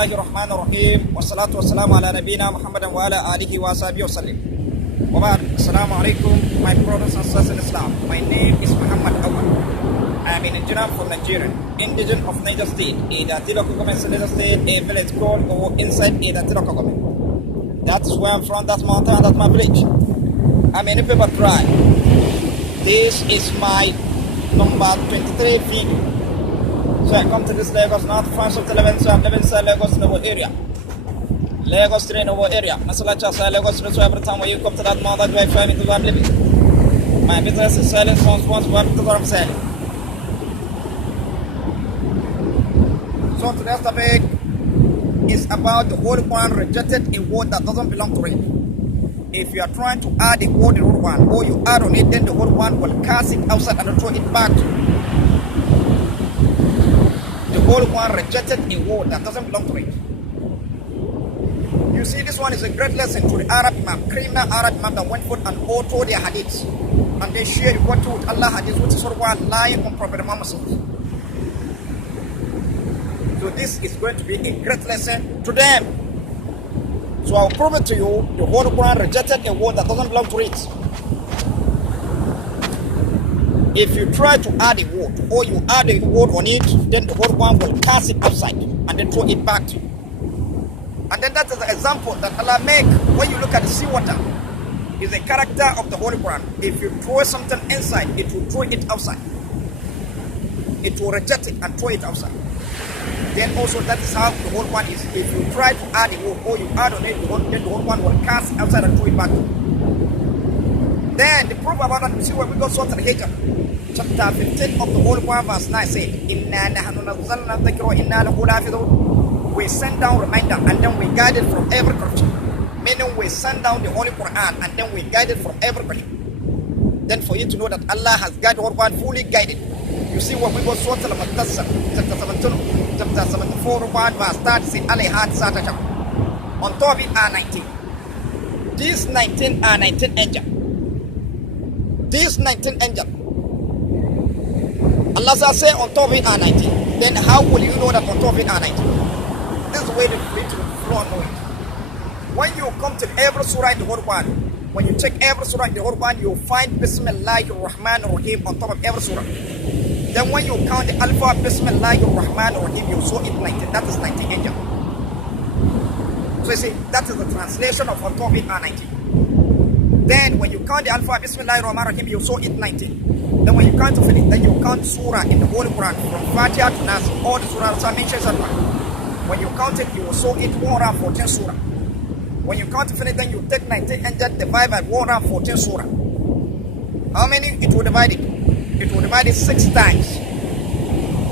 Bismillahir Rahmanir Rahim. Wassalatu wassalamu ala nabiyyina Muhammadin wa ala alihi wa sahbihi wasallam. Wa ba'd. Assalamu alaikum, my brothers and sisters in Islam. My name is Muhammad Awal. I am an engineer from Nigeria, indigenous of Niger State, ATAURA local government, Niger State, a village called or inside ATAURA local government. That's where I'm from, that's my town, that's my village. I'm in a paper tribe. This is my number 23 video. So I come to this Lagos, not France of the 11th, so I'm living in Lagos Novo area. Lagos Train Novo area. Masalacha say Lagos, so every time when you come to that mother, do I try me to go and live it? My business is selling songs once, what I'm selling. So today's topic is about the Holy Quran rejected a word that doesn't belong to it. If you are trying to add a word in the Holy Quran, or you add on it, then the Holy Quran will cast it outside and throw it back to you. The Holy Quran rejected a word that doesn't belong to it. You see, this one is a great lesson to the Arab Imam, criminal Arab Imam that went forth and authored their hadiths. And they share what with Allah hadith, which is lying on Prophet Muhammad. So this is going to be a great lesson to them. So I'll prove it to you, the Holy Quran rejected a word that doesn't belong to it. If you try to add a word, or you add a word on it, then the Holy Quran will cast it outside and then throw it back to you. And then that is the example that Allah make when you look at the seawater. Is a character of the Holy Quran. If you throw something inside, it will throw it outside. It will reject it and throw it outside. Then also that is how the Holy Quran is. If you try to add a word, or you add on it, then the Holy Quran will cast it outside and throw it back to you. Then the proof about that, you see where we got Surah Al-Hijr. Chapter 15 of the Holy Quran verse 9 said, Inna nahnu nazzalna dhikra wa inna lahu lahafidhun. We send down reminder and then we guide it from every corruption. Meaning we send down the Holy Quran and then we guide it from every corruption. Then for you to know that Allah has guided the Holy Quran fully guided. You see when we go Surah Al-Mudaththir, chapter 17, chapter 74 Quran verse 30 said, alayha on top of it are 19. These 19 are 19 angels. These 19 angels. Allah say on top of it are 19. Then how will you know that on top of it are 19? This is the way the flow know it. When you come to every surah in the Holy Quran, when you check every surah in the Holy Quran, you'll find Bismillahir Rahmanir Rahim on top of every surah. Then when you count the alpha Bismillahir Rahmanir Rahim, you saw it 19. That is 19 angels. So you see, that is the translation of on top of it are 19. Then when you count the alpha Bismillahir Rahmanir Rahim, you saw it 19. Then when you count to finish, then you count surah in the Holy Quran from Fatiha to Nas, all the surahs are mentioned as well. When you count it, you will saw it 114 surah. When you count to finish, then you take 19 and then divide by 114 surah. How many? It will divide it. It will divide it 6 times.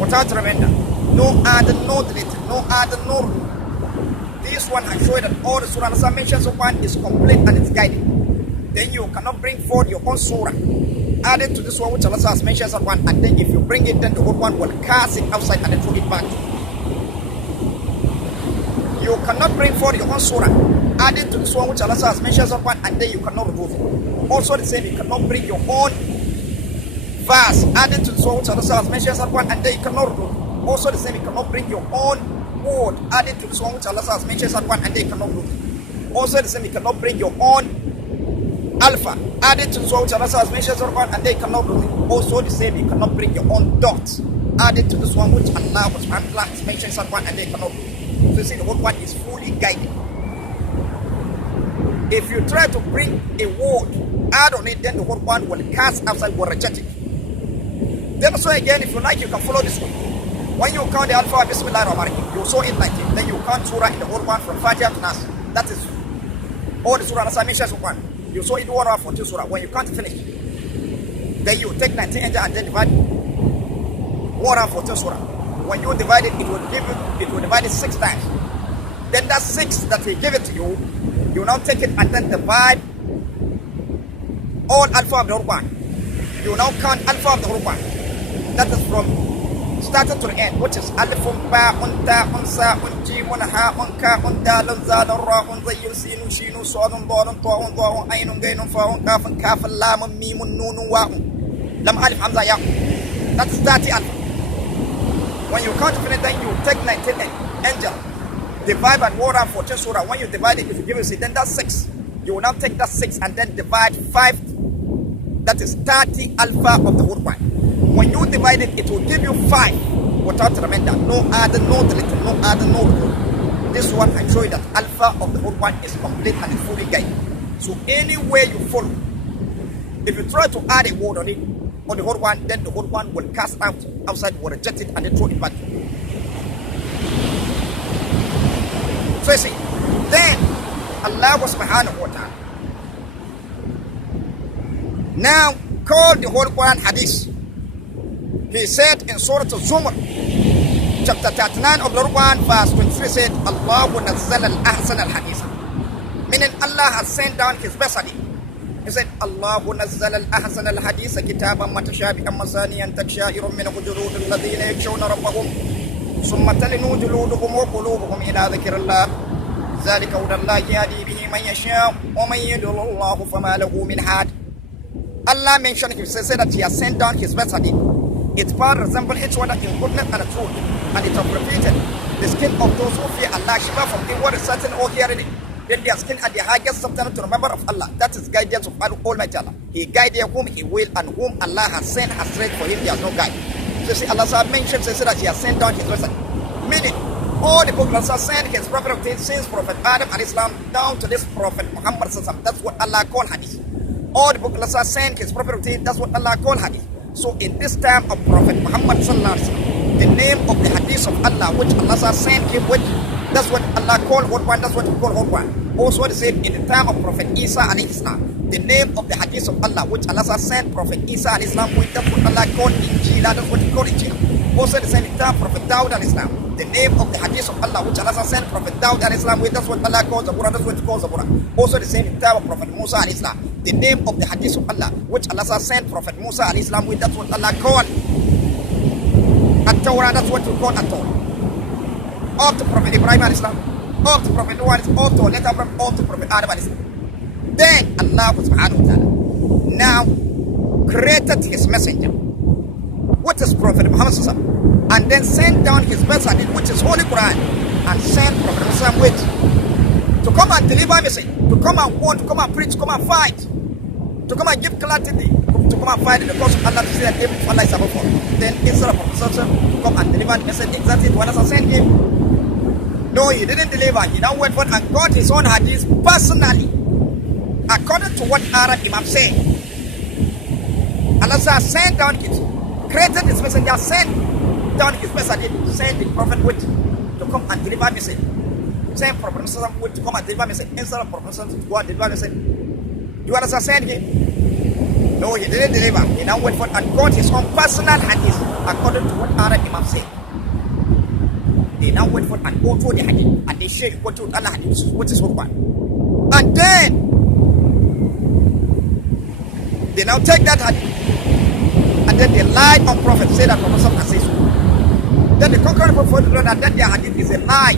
Without remainder. No add, no delete, no add, no remove. This one has shown that all the surahs are mentioned as one is complete and it's guided. Then you cannot bring forward your own surah. Add it to this one which Allah has mentioned as one, and then if you bring it, then the whole one will cast it outside and then throw it back. You cannot bring forward your own surah. Add it to this one which Allah has mentioned as one, and then you cannot remove it. Also the same, you cannot bring your own verse. Add it to this one which Allah has mentioned as one, and then you cannot remove it. Also the same, you cannot bring your own word. Add it to this one which Allah has mentioned as one, and then you cannot remove it. Also the same, you cannot bring your own alpha, add it to the which Allah has mentioned and they cannot do it. Also the same, you cannot bring your own dots. Add it to this one which Allah has mentioned and they cannot do it. So you see, the whole one is fully guided. If you try to bring a word, add on it, then the whole one will cast outside, will reject it. Then also again, if you like, you can follow this one. When you count the alpha, Bismillah ar-Rahman ar-Rahim, you saw it 19. Then you count surah in the whole one from Fatiha to Nas. That is all the surah Allah mentioned one. You saw it 114 surah. When you can't finish, then you take 19 angels and then divide 114 surah. When you divide it, it will divide it 6 times. Then that 6 that he gave it to you, you now take it and then divide all alpha of the Quran. You now count alpha of the Quran. That is from starting to the end, which is alifun, ba'un, ta'un, sa'un, jimun, ha'un, ka'un, dalun, zadun, ra'un, zayyun, sinun, shinun, sodun, bodun, ta'un, da'un, ainun, gainun, fa'un, kafun, kafun, lamun, mimun, nunun, wa'un, lam, alif, hamza, ya'un. That is 30 alpha. When you count to finish, then you take 19 angels. divide by 114 surah. When you divide it, if you give it, then that's 6. You will now take that 6 and then divide 5. That is 30 alpha of the Quran. When you divide it, it will give you 5 without remainder. No other, no deleting, no other, no rule. This one I show you that alpha of the Quran is complete and is fully guided. So anywhere you follow, if you try to add a word on it, on the whole one, then the whole one will cast out outside, will reject it, and then throw it back. So you see, then Allah subhanahu wa ta'ala now called the whole Quran hadith. He said in Surah Al-Zumar, chapter 39 of the Quran, verse 23, said, Allahu nazzal al-ahsan al-hadith. Meaning Allah has sent down his best hadith. He said, Allahu nazzal al-ahsan al-hadith kitaban mutashabihan masaniyan taksha'irun min qulubihim alladhina yakhshawna rabbahum thumma talinu juluduhum wa qulubuhum ila dhikrillah dhalika hudallahi yahdi bihi man yasha' wa man yudlil Allahu fama lahu min had. Allah mentioned himself, said that he has sent down his best hadith. Its power resembles each other in goodness and truth, and it has repeated the skin of those who fear Allah, shiva from inward certain or hearing it. Then their skin at the highest substance to remember of Allah. That is guidance of Almighty Allah. He guided whom He will, and whom Allah has sent has straight for him. There is no guide. So see, Allah mentioned so that He has sent down His message. Meaning, all the books Allah sent His prophet of things since Prophet Adam and Islam down to this Prophet Muhammad. That's what Allah called hadith. All the books Allah sent His prophet of things. That's what Allah called hadith. So in this time of Prophet Muhammad sallallahu alaihi wasallam, the name of the hadith of Allah which Allah sent him with, that's what Allah called Quran, that's what He called Quran. Also the same in the time of Prophet Isa alayhi salam, the name of the hadith of Allah which Allah sent Prophet Isa alayhi salam with, that's what Allah called INJIL, that's what He called INJIL. Also the same in the time of Prophet DAWUD alayhi salam, the name of the hadith of Allah which Allah sent Prophet DAWUD alayhi salam with, that's what Allah called ZABURA, that's what He called ZABURA. Also the same in the time of Prophet MUSA alayhi salam, the name of the hadith of Allah which Allah sent Prophet MUSA alayhi salam with, that's what Allah called ATAURA, that's what we call ATAURA. Up to Prophet Ibrahim alayhi salam, up to Prophet Noah, up to later up to Prophet Adam alayhi salam. Then Allah subhanahu wa ta'ala now created His messenger, which is Prophet Muhammad sallallahu alaihi wasallam, and then sent down His message, which is Holy Quran, and sent Prophet Muhammad with to come and deliver message, to come and warn, to come and preach, to come and fight, to come and give clarity, to come and fight in the cause of Allah, to say that every Allah is above all. Then instead of Prophet to come and deliver the message exactly what Allah sent him, no, he didn't deliver. He now went for and got his own hadith personally, according to what Arab Imam said. Allah sent down it, created His messenger, sent down His message, sent the Prophet with to come and deliver message. Sent Prophet with to come and deliver message instead of Prophet to go and deliver message. You understand him? No, he didn't deliver. He now went for and got his own personal hadith according to what Arab Imam said. They now went for and go through the hadith and they share what to Allah hadith, which is Quran. And then they now take that hadith and then they lie on Prophet, say that Prophet has said so. Then the conqueror Prophet and then their hadith is a lie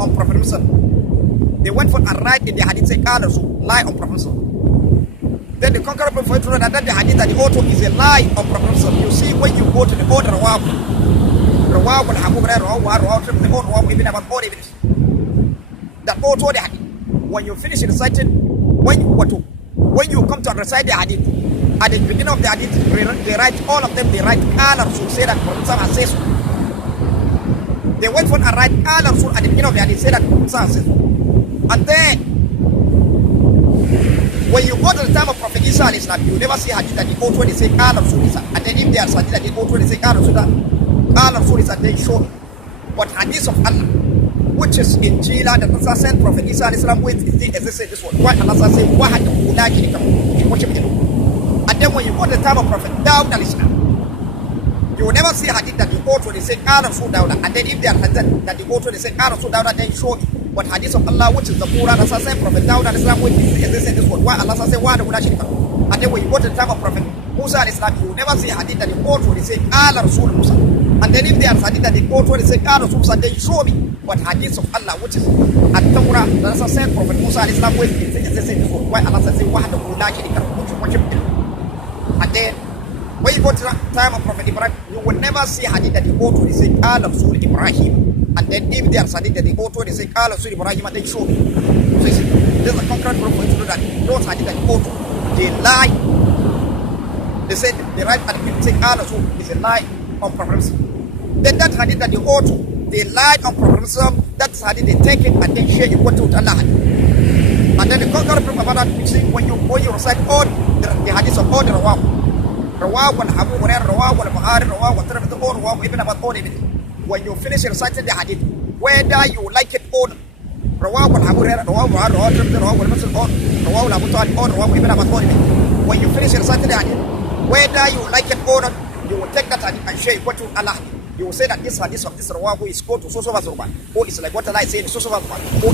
on Prophet Muhammad. They went for and write in the hadith say lie on Prophet Muhammad. Then the conqueror Prophet and then the hadith that the author is a lie on Prophet Muhammad. You see when you go to the order RAWAHU that author the hadith. When you finish reciting, when you come to recite the hadith, at the beginning of the hadith, they write all of them. They write Qala Rasul, say that Prophet has said so. They went for and write Qala Rasul at the beginning of the hadith, say that Prophet has said so. And then when you go to the time of Prophet Isa alayhi salam, you never see hadith that the author they say Qala Rasul Isa, and then if there is hadith that the author they say Qala Rasul is and they show. But hadith of Allah, which is INJIL, that Allah sent Prophet Isa alayhi salam with, is as they say this one. Why Allah say WAHADITHS? And then when you go to the time of Prophet DAWUD alayhi salam, you will never see hadith that the author they say Qala Rasul Dawud, and then if there are hadith that the author they say Qala Rasul Dawud, then show. But hadith of Allah, which is the Quran, Allah sent Prophet DAWUD alayhi salam with, is as they say this one. Why Allah say WAHADITHS? And then when you go to the time of Prophet MUSA alayhi salam, you will never see hadith that the author they say Qala Rasul Musa. And then if they are hadith that they go to the say Qala Rasul Musa, they show me. But hadith of Allah, which is ATAURA, that Allah sent Prophet Musa alayhi salam with, is as they say this one. Why Allah says WAHADITHS? And then When you go to the time of Prophet Ibrahim, you will never see hadith that the author is saying Qala Rasul Ibrahim. And then if there's hadith that the author is saying Qala Rasul Ibrahim, and they show me. So you see, there's a concrete proof for you to do that. Those hadith that the author, they lie. They said the right hadith saying Qala Rasul is a lie on Prophet. Then that hadith that the author, they lied on Prophet. That's hadith they take it and then share it with Allah. And then the concrete proof about that, you see, when you recite all the hadiths of all the RAWAHU and HURAIRA, RAWAHU and BUHARI, RAWAHU and TIRMIZI, all RAWAHU, even about all IBINI. When you finish reciting the hadith, whether you like it or not, RAWAHU and HURAIRA, RAWAHU, BUHARI, RAWAHU, TIRMIZI, RAWAHU and MUSA, RAWAHU and ATAURA, all RAWAHU, even about all IBINI. When you finish reciting the hadith, whether you like it or not, you will take that hadith and share it with Allah. You will say that this hadith of this RAWAHU is called to so or it's like what Allah is saying, so or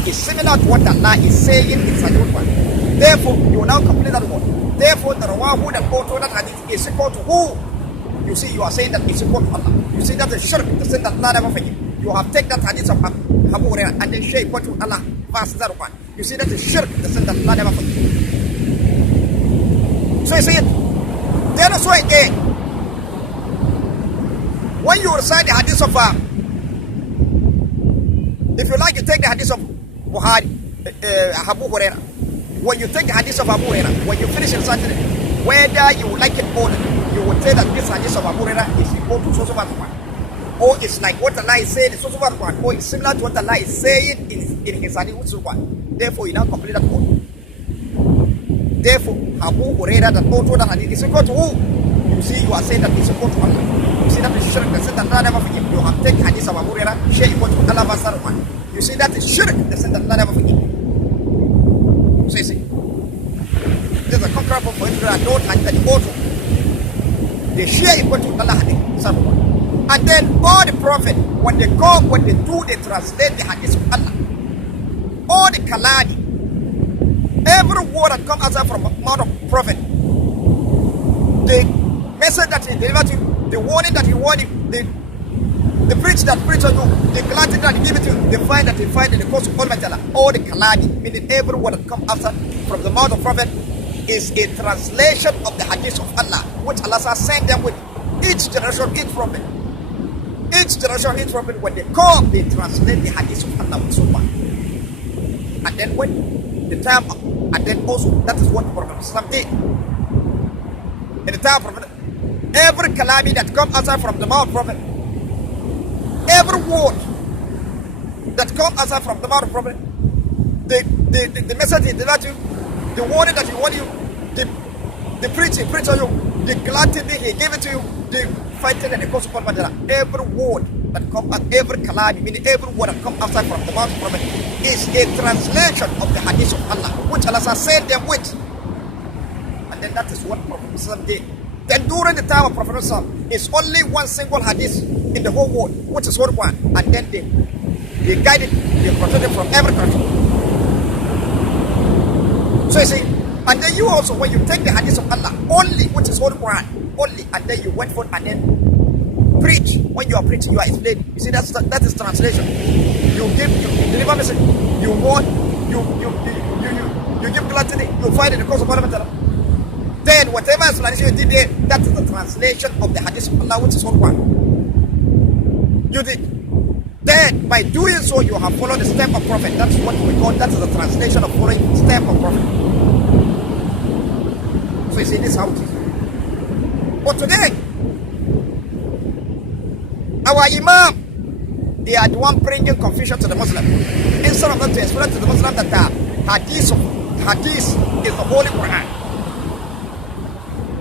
it's similar to what Allah is saying in Hadith. Therefore, you will now complete that word. Therefore, the RAWAHU that go to that hadith is equal to who? You see, you are saying that it's equal to Allah. You see, that's a shirk, the sin that Allah never forgive. You have taken that hadith of Abu Hurairah and then share it to Allah. Verse 01. You see, that's a shirk, the sin that Allah never forgive. So you see it. Then also again, when you recite the hadith of if you like, you take the hadith of Buhari, Abu Hurairah. When you take the hadith of Abu Hurairah, when you finish reciting it, whether you like it or not, you will say that this hadith of Abu Hurairah is equal to so or it's like what Allah is saying, so or it's similar to what Allah is saying in his hadith, which is one. Therefore, you now complete that word. Therefore, Abu Hurairah that also that hadith is equal to who? You see, you are saying that it's equal to Allah. You see that is shirk, the sin that Allah never forgive. You have taken hadith of Abu Hurairah, share equal to Allah verse 1. You see that is shirk, the sin that Allah never forgive. So you see, there's a concrete for you to note and the auto. They share equal to Allah hadith. And then all the prophet, when they come, when they do, they translate the hadith of Allah. All the kalami, every word that comes out from the mouth of prophet, the message that he delivered to you, the warning that he warned you, the preach that preach on you, the clarity that he give it to you, the find that he find in the course of Almighty Allah, all the kalami, meaning every word that comes out from the mouth of prophet is a translation of the hadith of Allah, which Allah has sent them with. Each generation, each prophet. Each generation, each prophet, when they come, they translate the hadith of Allah with someone. And then when the time, and then also, that is what Prophet Islam did. In the time of Prophet, every kalami that comes outside from the mouth of Prophet, every word that comes outside from the mouth of Prophet, the message he delivered to you, the warning that he warned you, the preaching, preach on you, the gladness he gave it to you, the fighting and the cause of Allah. Every word that comes out, every kalami, meaning every word that comes outside from the mouth of Prophet, is a translation of the hadith of Allah, which Allah has sent them with. And then that is what Prophet Muhammad did. Then during the time of Prophet Muhammad, it's only one single hadith in the whole world, which is Holy Quran. And then they guided, they protected from every country. So you see, and then you also, when you take the hadith of Allah, only, which is Holy Quran, only, and then you went forth and then preach. When you are preaching, you are explaining. You see, that is translation. You deliver message, you warn, you give gladness, you fight in the cause of Allah. Then whatever explanation you did there, that is the translation of the hadith of Allah, which is Holy Quran. You did. Then by doing so, you have followed the step of Prophet. That's what we call, that is the translation of following step of Prophet. So you see, this is how it is. But today, our Imam, they are the one bringing confusion to the Muslim. Instead of them to explain to the Muslim that hadith is the Holy Quran.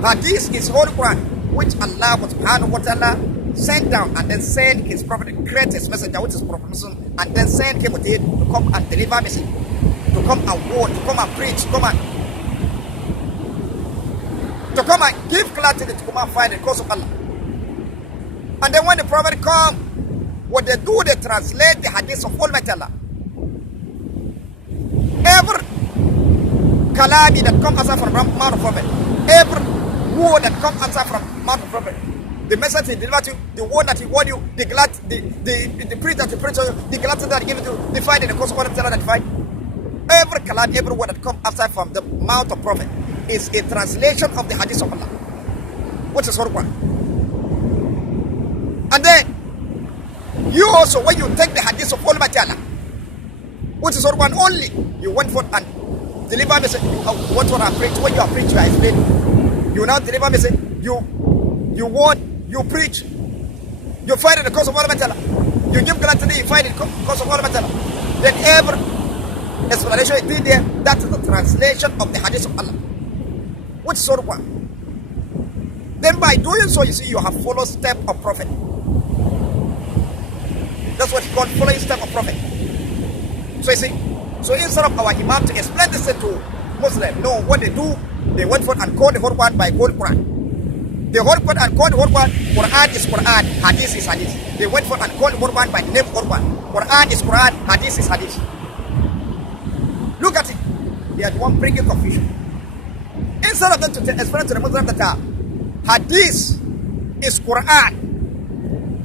Hadith is Holy Quran, which Allah subhanahu wa ta'ala sent down and then sent his prophet, the greatest messenger, which is Prophet Muhammad, and then sent him with it to come and deliver message, to come and warn, to come and preach, to come and give clarity, to come and find the cause of Allah. And then when the prophet come, what they do, they translate the hadith of Almighty Allah. Every kalami that comes outside from the mouth of prophet, every word that comes outside from the mouth of prophet, the message he delivered to you, the word that he warned you, the preach that he preached to you, the clarity that he gave to you, the fight in the cause of Allah that fight. Every kalam, every word that comes outside from the mouth of prophet is a translation of the hadith of Allah. What is Quran? And then you also, when you take the hadith of Almighty Allah, which is Quran only, you went for and deliver message. What I preach, when you are preaching, you are explaining. You now deliver message. You warn, you preach, you fight in the cause of Almighty Allah. You give gladly, you fight in the cause of Almighty Allah. Then every explanation you did there, that is the translation of the hadith of Allah. Which is Quran? Then by doing so, you see, you have followed step of prophet. That's what he called following step of prophet. So you see, so instead of our Imam to explain this to Muslims, no, what they do, they went for and called the Quran by called Quran. They went for and called the Quran, Quran is Quran, Hadith is Hadith. They went for and called the Quran by the name Quran. Quran is Quran, Hadith is Hadith. Look at it. They are the one bringing confusion. Instead of them to explain to the Muslims that Hadith is Quran,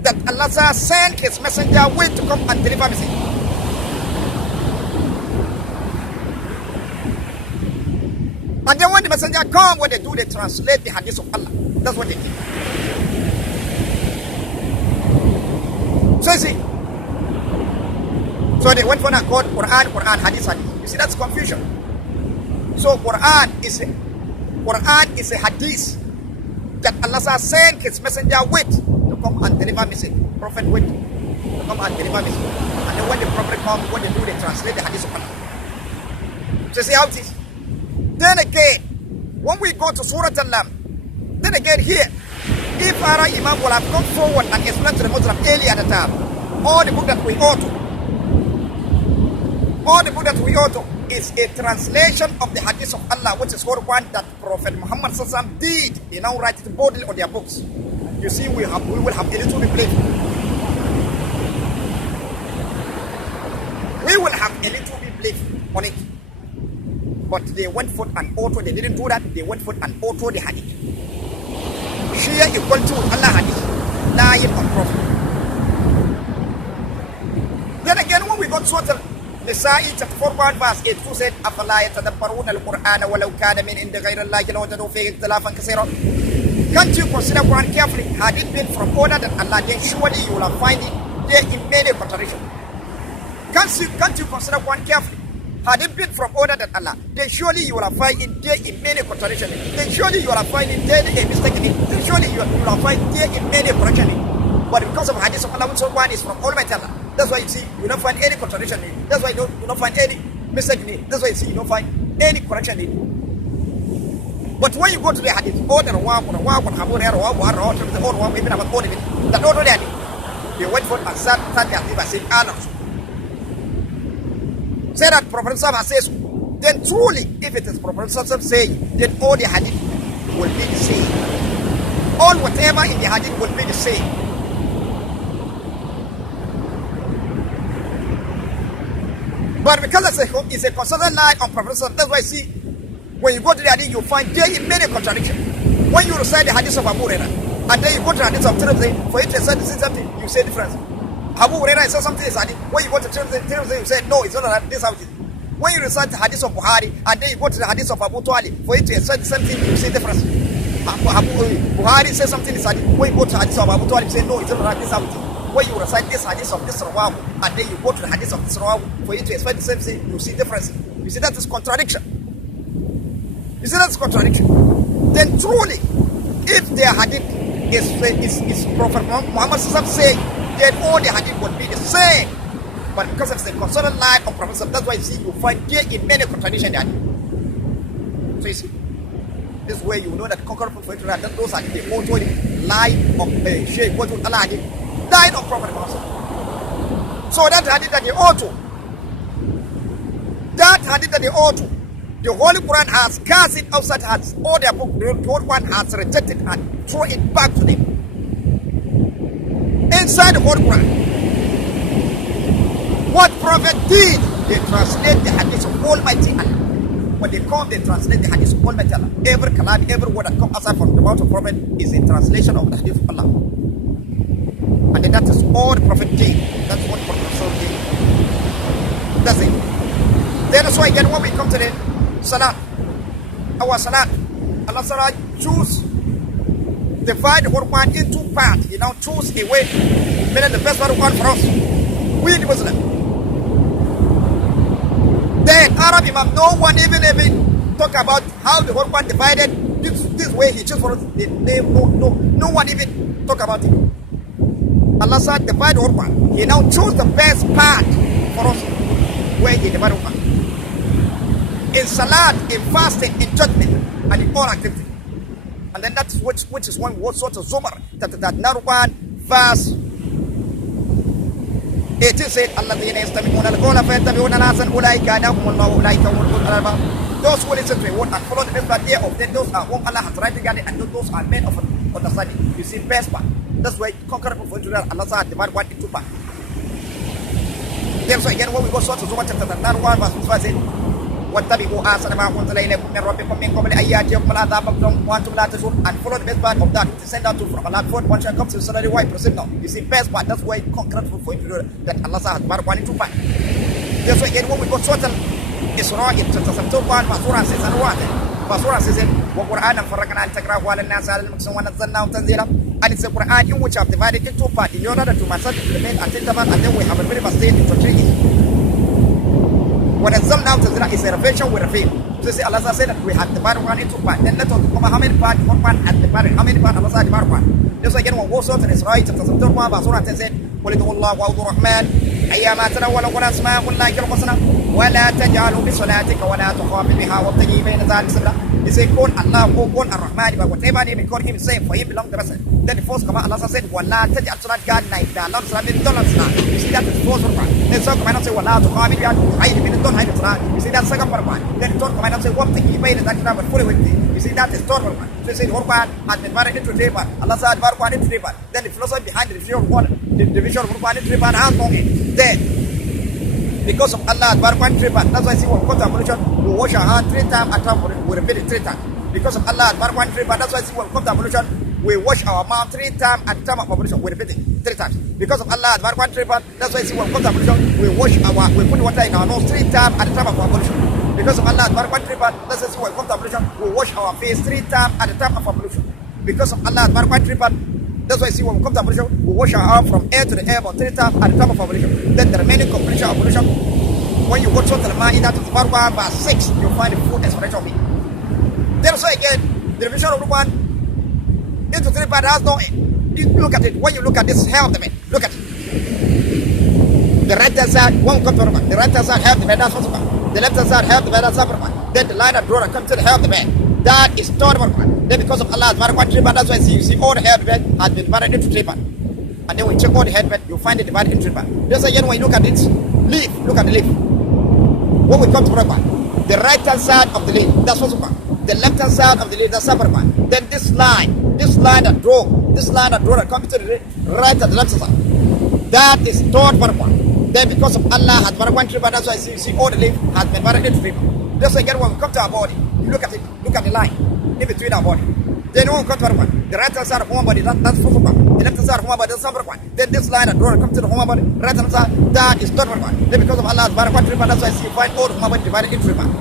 that Allah sent his messenger with to come and deliver message. And then when the messenger come, what they do, they translate the hadith of Allah. That's what they do. So you see, so they went for and called Quran, Quran, hadith, hadith. You see, that's confusion. So Quran is a hadith that Allah sent his messenger with to come and deliver message. Prophet with to come and deliver message. And then when the prophet comes, what they do, they translate the hadith of Allah. So you see how it is. Then again, when we go to Surah Al-Lam, then again here, if our Imam will have come forward and explained to the Muslim earlier at the time, all the book that we ought to is a translation of the hadith of Allah, which is Quran that Prophet Muhammad Sallallahu did. He now write it boldly on their books. You see, we will have a little belief. We will have a little belief on it. But they went for an auto, they didn't do that, they went for an auto the hadith. Shia equal to Allah hadith, lying on prophet. Then again, when we got Surah Nisa'i chapter 4 verse 8, who said, أَفَلَا يَتَدَبَّرُونَ الْقُرْآنَ وَلَوْ كَانَ مِنْ عِنْدِ غَيْرِ اللَّهِ لَوَجَدُوا فِيهِ اخْتِلَافًا كَثِيرًا. Can't you consider Quran carefully? Had it been from order than Allah, then surely you will have find it there in many contradiction. Can't you consider Quran carefully? Had it been from order than Allah, then surely you will have find it there in many contradiction. Then surely you will have find it there in a mistake in it. Then surely you will have find it there in many correction in it. But because of hadith of Allah, which one is from Almighty Allah, that's why you see you don't find any contradiction in it. That's why you don't find any mistake in it. That's why you see you don't find any correction in it. But when you go to the hadith, order that order there, they went for and sat there and said, Allah. Say that Prophet Sallallahu says, then truly, if it is Prophet Sallallahu saying, then all the hadith will be the same. All whatever in the hadith will be the same. But because it's a constant lie on Prophet Sallallahu, that's why see, when you go to the hadith, you find there in many contradictions. When you recite the hadith of Abu Hurairah, and then you go to the hadith of Tirmidhi, for it to say something, you say different. Abu Hurairah says something is hadith. When you go to Tirmidhi, you say no, it's not like this how it is. When you recite the hadith of Buhari, and then you go to the hadith of Abu Talib, for it to say the same thing, you say different. Buhari says something is hadith. When you go to the hadith of Abu Talib, you say no, it's not like this how it is. When you recite this hadith of this RAWAHU, and then you go to the hadith of this RAWAHU, for it to explain the same thing, you see difference. You see that is contradiction. You see that's contradiction. Then truly, if their hadith is Prophet Muhammad saying, then all the hadith would be the same. But because of the constant lie of Prophet, that's why you see you find there in many contradictions. So you see, this way you know that conqueror for that those are the auto lie of Shaykh what Allah hadith, lie of Prophet Muhammad. So that hadith that the auto, the Holy Quran has cast it outside, has all their book, the Holy Quran has rejected and throw it back to them. Inside the Holy Quran, what Prophet did, they translate the hadith of Almighty Allah. When they come, they translate the hadith of Almighty Allah. Every kalami, every word that comes outside from the mouth of Prophet is a translation of the hadith of Allah. And then that is all the Prophet did. That's what Prophet did. That's it. Then that's why again when we come to the Salat, our Salat, Allah Salat choose divide the Quran into parts. He now choose a way, meaning the best Quran for us. We the Muslim. Then Arab Imam, no one even talk about how the Quran divided this way. He chose for us. No one even talk about it. Allah said divide the Quran. He now chose the best part for us where he divided the Quran. In salat, in fasting, in judgment, and in all activity. And then that's which is one word sort of Zumar, that Narwan verse 18 said, الَّذِينَ يَسْتَمِعُونَ الْقَوْلَ فَيَتَّبِعُونَ أَحْسَنَهُ أُولَٰئِكَ هُدَاهُمُ اللَّهُ وَأُولَٰئِكَ هُمُ الْمُفْلِحُونَ. Those who listen to a word and follow the best part thereof, then those are whom Allah has rightly guided, and those are men of understanding. You see, best part. That's why conquerable for Israel, Allah said, divide one into part. Then so again, when we go sort of Zumar chapter 1 verse 5 said, واتبعوا أحسن ما أنزل إليكم من ربكم من قبل أن يأتيكم العذاب وأنتم لا تشعرون, and follow the best part of that to send out to from Allah before one shall come to the salary white proceed now. You see, best part, that's why concrete for you that Allah has divided one into part. That's why again when we go total Isra in chapter 1 Surah 6 and 1 Surah 6 وقرآنا فرقنا لتقرأه على الناس على المكس ونزلناه تنزيلا, and it's a Quran in which I have divided into part in order to myself to remain attentive, and then we have a very vast state into 3 issues. When it's now is a revelation with a reveal. So see, Allah said that we have divided one into part. Then let us come how many parts one part and divided. How many parts Allah said divided one. Just again when we go to Israel chapter 1 verse 1 said, قُلِ ادْعُوا اللَّهَ وَاعْبُدُوا الرَّحْمَنَ أَيَّمَا تَدْعُوا وَلَوْ أَسْمَاءٌ اللَّهِ الْحُسْنَى وَلَا تَجْعَلُوا بِصَلَاتِكَ وَلَا تُخَافِتْ بِهَا وَابْتَغِي بَيْنَ ذَلِكَ سَبِيلًا. He said, call Allah, call Ar-Rahman, but whatever name you call him, say for him belong the rest. Then the first command Allah said, وَلَا تَجْعَلْ صَلَاتَكَ عَنْ Allah Islamic don't understand. You see that is the first one. Then the second command say, وَلَا تُخَافِتْ بِهَا hide him, don't hide it. You see that second one. Then the third command say, وَابْتَغِي بَيْنَ ذَلِكَ but fully with me. You see that is third one. So you see the Quran has been divided into 3 parts. Allah said divided one into 3 parts. Then the philosophy behind the division of one, the division of Quran into 3 parts has long it. Then because of Allah, that's why I see when we come to ablution, we wash our hands 3 times at time, we repeat it 3 times. Because of Allah, that's why I see when we come to ablution, we wash our mouth 3 times at the time of ablution, we repeat it 3 times. Because of Allah, that's why I see when we come to ablution, we put water in our nose 3 times at the time of ablution. Because of Allah, that's why I see when we come to ablution, we wash our face 3 times at the time of ablution. Because of Allah, that's why I see when we come to ablution, we wash our arm from air to the air about 3 times at the time of ablution. Then the remaining completion of ablution, when you go to the Ma'idah to the verse 6, you'll find the full explanation of it. Then so again, the revision of the one into 3 parts has no end. You look at it. When you look at this hair of the man, look at it. The right hand side, one comes to the man. The right hand side, hair of the man, that's what's about. The left hand side, hair of the man, that's upper man. Then the line of drawer comes to the hair of the man. That is third one. Then because of Allah's one 3 parts, that's why you see all the hair of the man has been divided into 3 parts. And then when you check all the head, you find it divided into 3 parts. Just again, when you look at it, leaf, look at the leaf. When we come to the part, the right hand side of the leaf, that's what's about. The left hand side of the leaf, that's upper one. Then this line that draw that comes to the right and the left side, that is third one. Then because of Allah has one 3 parts, that's why you see all the leaf has been divided into 3 parts. Just again, when we come to our body, you look at it, look at the line in between our body. Then when we come to our body, the right hand side of one body, that's fourth one. The left hand side of one body, that's upper one. Then this line that draw comes to the human body, right hand side, that is third one. Then because of Allah's one 3 parts, that's why you find all the human body divided into 3 parts.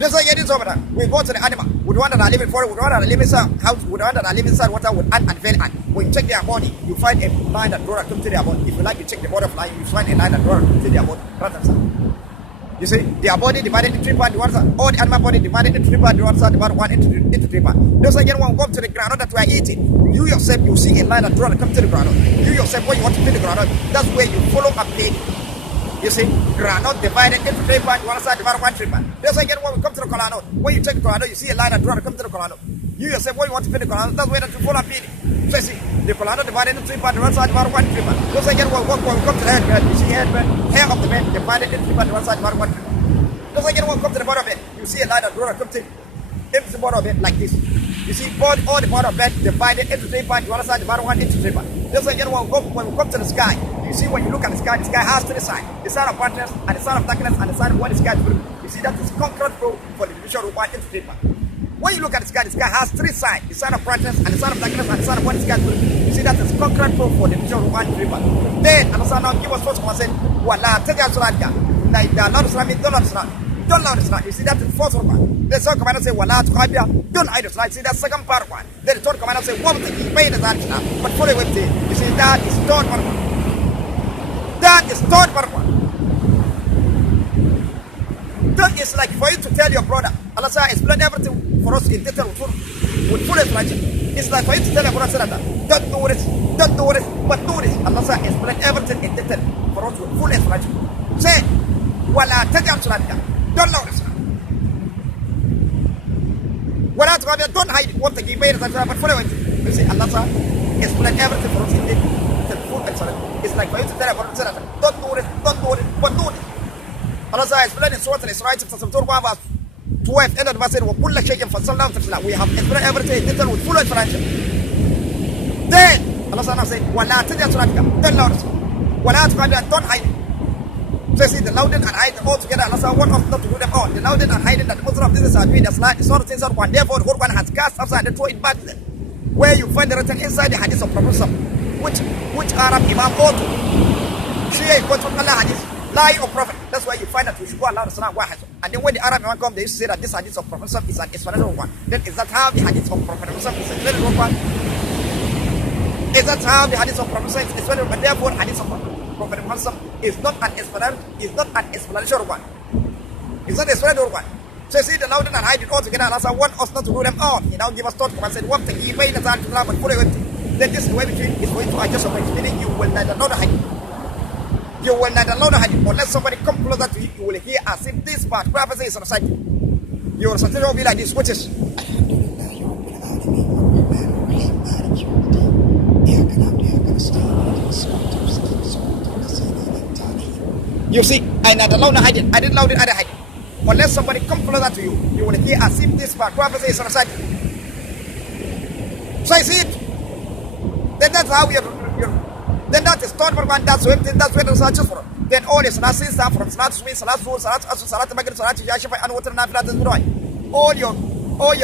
Just like it is over there. We go to the animal. We want that are living forest. We want that are living inside house. We want that are living inside water with ant and veil ant. When you check their body, you find a line that draw comes to their body. If you like, you check the butterfly, you find a line that draw comes to their body. Right hand side. You see, their body divided into 3 parts, the one side. All the animal body divided into 3 parts, the one side, divided one into 3 parts. Just like when we go to the groundnut that we are eating, you yourself, you see a line that draw comes to the groundnut. You yourself, when you want to feed the groundnut, that's where you follow up the. You see, groundnut divided into 3 parts, one side divided 1 3 parts. Just like when we come to the groundnut, when you check the groundnut, you see a line that draw comes to the groundnut. You yourself, when you want to feed the groundnut, that's where you follow up feeding. So you see, the groundnut divided into 3 parts, one side divided 1 3 parts. Just like when we come to the head, you see hair of the man divided into 3 parts, one side divided 1 3 parts. Just like when we come to the bottom of it, you see a line that draw comes to the bottom of it like this. You see, all the bottom of it divided into 3 parts, one side divided 1 into 3 parts. Just like when we come to the sky, you see when you look at the sky has 3 sides. The side of brightness and the side of darkness and the side of what the sky is blue. You see that is concrete proof for the division of 1 into 3 parts. When you look at the sky has 3 sides. The side of brightness and the side of darkness and the side of what the sky is blue. You see that is concrete proof for the division of 1 into 3 parts. Then Allah now give us first command saying, وَلَا تَجْعَلْ صَلَاتَكَ like the Lord Islamic don't understand. Don't allow the salah. You see that in the first one. The second command say wala tuqabia. Don't hide the salah. You see that second part one. Then the third command say wabtagi bayna zalika. But follow with it. You see that is third part one. That is third part one. That is like for you to tell your brother. Allah Ta'ala explain everything for us in detail with full explanation. It's like for you to tell your brother that don't do this, but do this. Allah Ta'ala explain everything in detail for us with full explanation. Say, wala tajal salatika. Don't know this. Wala tuqabia, don't hide it. What the give but follow it. You see, Allah Ta'ala explain everything for us in detail, full explanation. It's like for you to tell your brother that don't do this, but do this. Allah Ta'ala explained in Surah Al-Isra chapter 12 end of the verse وَكُلَّ شَيْءٍ فَصَّلْنَاهُ تَفْصِيلًا. We have explained everything in detail with full explanation. Then Allah Ta'ala said وَلَا تَجْعَلْ صَلَاتَكَ. Don't loud it. وَلَا تُقَابِلْ. Don't hide it. So see the louding and hiding all together. Allah Ta'ala wants us not to do them all. The louding and hiding that most of this are doing the salat is not things of one. Therefore the Quran has cast outside and throw it back to them. Where you find the written inside the hadith of Prophet which Arab Imam author. Shia is quoting Allah hadith. Lie of Prophet. That's why you find that we should go allow the salah wahid. And then when the Arab Imam come, they used to say that this hadith of Prophet is an explanation one. Then is that how the hadith of Prophet is an explanation one? Is that how the hadith of Prophet is an explanation? But therefore hadith of Prophet Muhammad is not an explanation. Is not an explanation one. It's not an explanation one. So you see the loud and hide it all together. Allah wants us not to do them all. He now give us thought and said, what the give way the time to love and fully with. Then this is the way between is going to adjust of meaning you will neither know the hadith. You will not allow the hadith unless somebody come closer to you. You will hear as if this part prophecy is recited. Your recitation will be like this, which is you see, I not allow the hadith. I didn't allow the other hadith. Unless somebody come closer to you, you will hear as if this part prophecy is recited. So I see it. Then that's how you're then that is third one, that's where the search for. Then all is Salat start from Salat Suwi, Salat Zuhr, Salat Asr, Salat Maghrib, Salat Isha, and water Nafilat is right. All your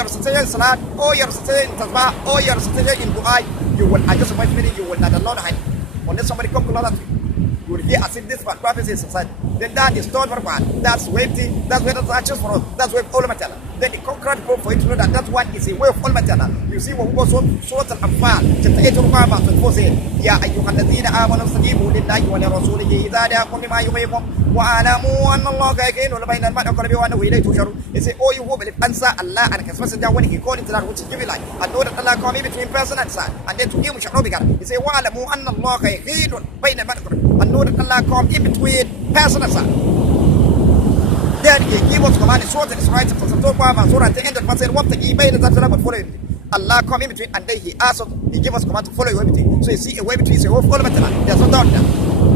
recitation Salat, all your recitation in Tasbah, all your recitation in Du'a, you will adjust my meaning, you will not allow the hadith. Unless somebody come to Allah, you will hear as if this part prophecy is recited. Then that is third one, that's waiting, that's where the search for us, that's where all matter. Then the concrete proof for you to know that one is a way of all matter. You see what we go Surah Al-Anfal, chapter 8 verse 24 says, يا أيها الذين آمنوا استجيبوا لله ولرسوله إذا دعاكم لما يحييكم وَاعْلَمُوا أَنَّ اللَّهَ يَحِيلُ بَيْنَ الْمَرْءِ وَقَلْبِهِ وَأَنَّهُ إِلَيْهِ تُحْشَرُونَ. He said, oh, you who believe, answer Allah and His Messenger when He called into that which is giving life, and know that Allah come in between person and son, and then to Him we shall not be God. He said, وَاعْلَمُوا أَنَّ اللَّهَ يَحِيلُ بَيْنَ الْمَرْءِ وَقَلْبِهِ, and know that Allah come in between person and son. Then He gave us command in Surah Al-Isra, chapter 12 verse at the end of the verse, وَابْتَغِي بَيْنَ ذَلِكَ but follow Him. Allah come in between, and then He asked us, He gave us command to follow a way between. So you see, a way between is a way of all matter. There's no doubt there.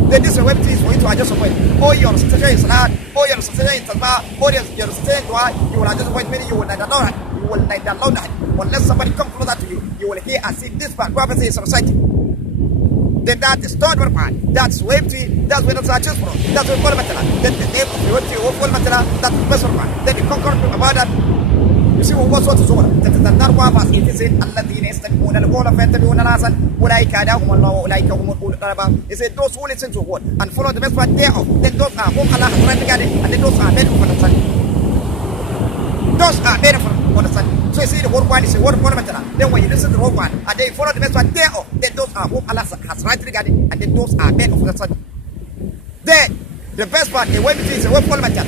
Then this way between is for you to adjust a way. Oh, your recitation in Salat, oh, your recitation in Tasbah, oh, your recitation in Dua, you will adjust a way, meaning you will neither know that. You will neither know that. Unless somebody come closer to you, you will hear as if this part prophecy is recited. Then that is third part. That's way between, that's where the adjust from. That's where all matter. Then the name of the way between all matter, that's the first part. Then the concurrent about that. You see what was Surah? That is the third verse. It is الَّذِينَ يَسْتَمِعُونَ الْقَوْلَ فَيَتَّبِعُونَ أَحْسَنَهُ أُولَٰئِكَ هُدَاهُمُ اللَّهُ وَأُولَٰئِكَ هُمُ أُولُو الْأَلْبَابِ. He said those who listen to word and follow the best part thereof, then those are whom Allah has rightly guided, and then those are made for understanding. Those are made for understanding. So you see the word one is a word of fundamental. Then when you listen to the word one and then you follow the best part thereof, then those are whom Allah has rightly guided, and then those are made of understanding. Then the best part, a way between is a word fundamental.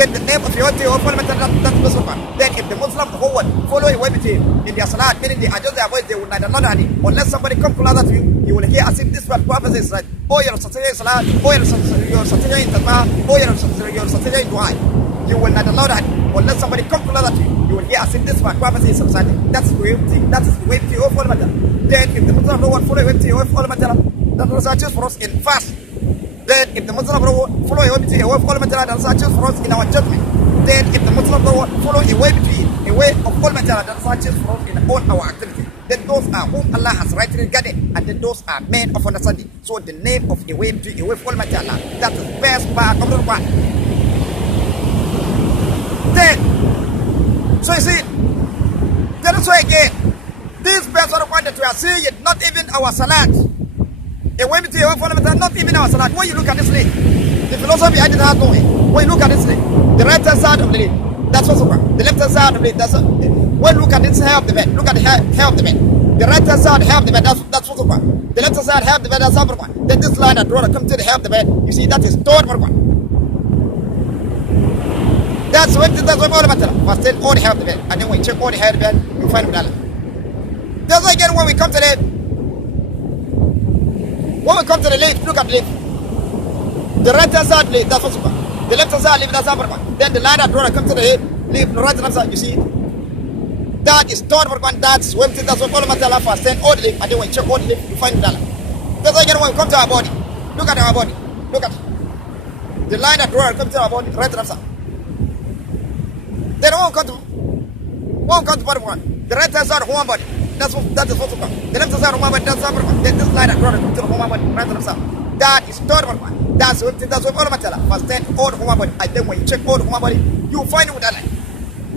Then the name of your fundamental, that's the best part. Then if the Muslims, the whole world, follow a way between in their salat, meaning they adjust their voice, they will neither know the hadith. Unless somebody comes closer to you, you will hear as if this part prophecy is right. Oh, your recitation in salat, oh, your recitation in tasbah, oh, your recitation in dua. You will neither know the hadith. Unless somebody comes closer to you, you will hear as if this part prophecy is recited. That's the way to your fundamental. Then if the Muslims don't follow a way to your fundamental, that will suggest for us in fast. Then if the Muslim follow a way between a way of all material that searches for us in our judgment, then if the Muslim follow a way between a way of all material that searches for us in all our activity, then those are whom Allah has rightly guided, and then those are men of understanding. So the name of a way between a way of all material, that is the best part of the one. Then, so you see, then also again, this best of the one that we are seeing it, not even our salat. A way between a way of all material, not even our salat. When you look at this list, the philosophy behind it has no way. When you look at this thing, the right hand side of the lid, that's what's over. The left hand side of the lid, that's when you look at this hair of the bed, look at the hair of the bed. The right hand side hair of the bed, that's what's over. The left hand side hair of the bed, that's over. Then this line that draw come to the hair of the bed, you see that is stored for one. That's what all about. First then all the hair of the bed, and then when you check all the hair of the bed, you find the dollar. That's why again when we come to the lid, look at the lid. The right hand side lid, that's what's over. The left hand side lid, that's over. Then the line that draw come to the head, leave the right hand side, you see. That is stored for one. That's what all about. First then all the lid, and then when you check all the lid, you find the dollar. That's why again when we come to our body, look at our body, look at the line that draw come to our body, right hand side. Then won't come to bottom one. The right hand side of one body. That is what's about. The left hand side of one body, that's number one. Then this line that draw come to the one body, right hand side. That is stored for one. That's what all about. First then all the one body. And then when you check all the one body, you find it with that line.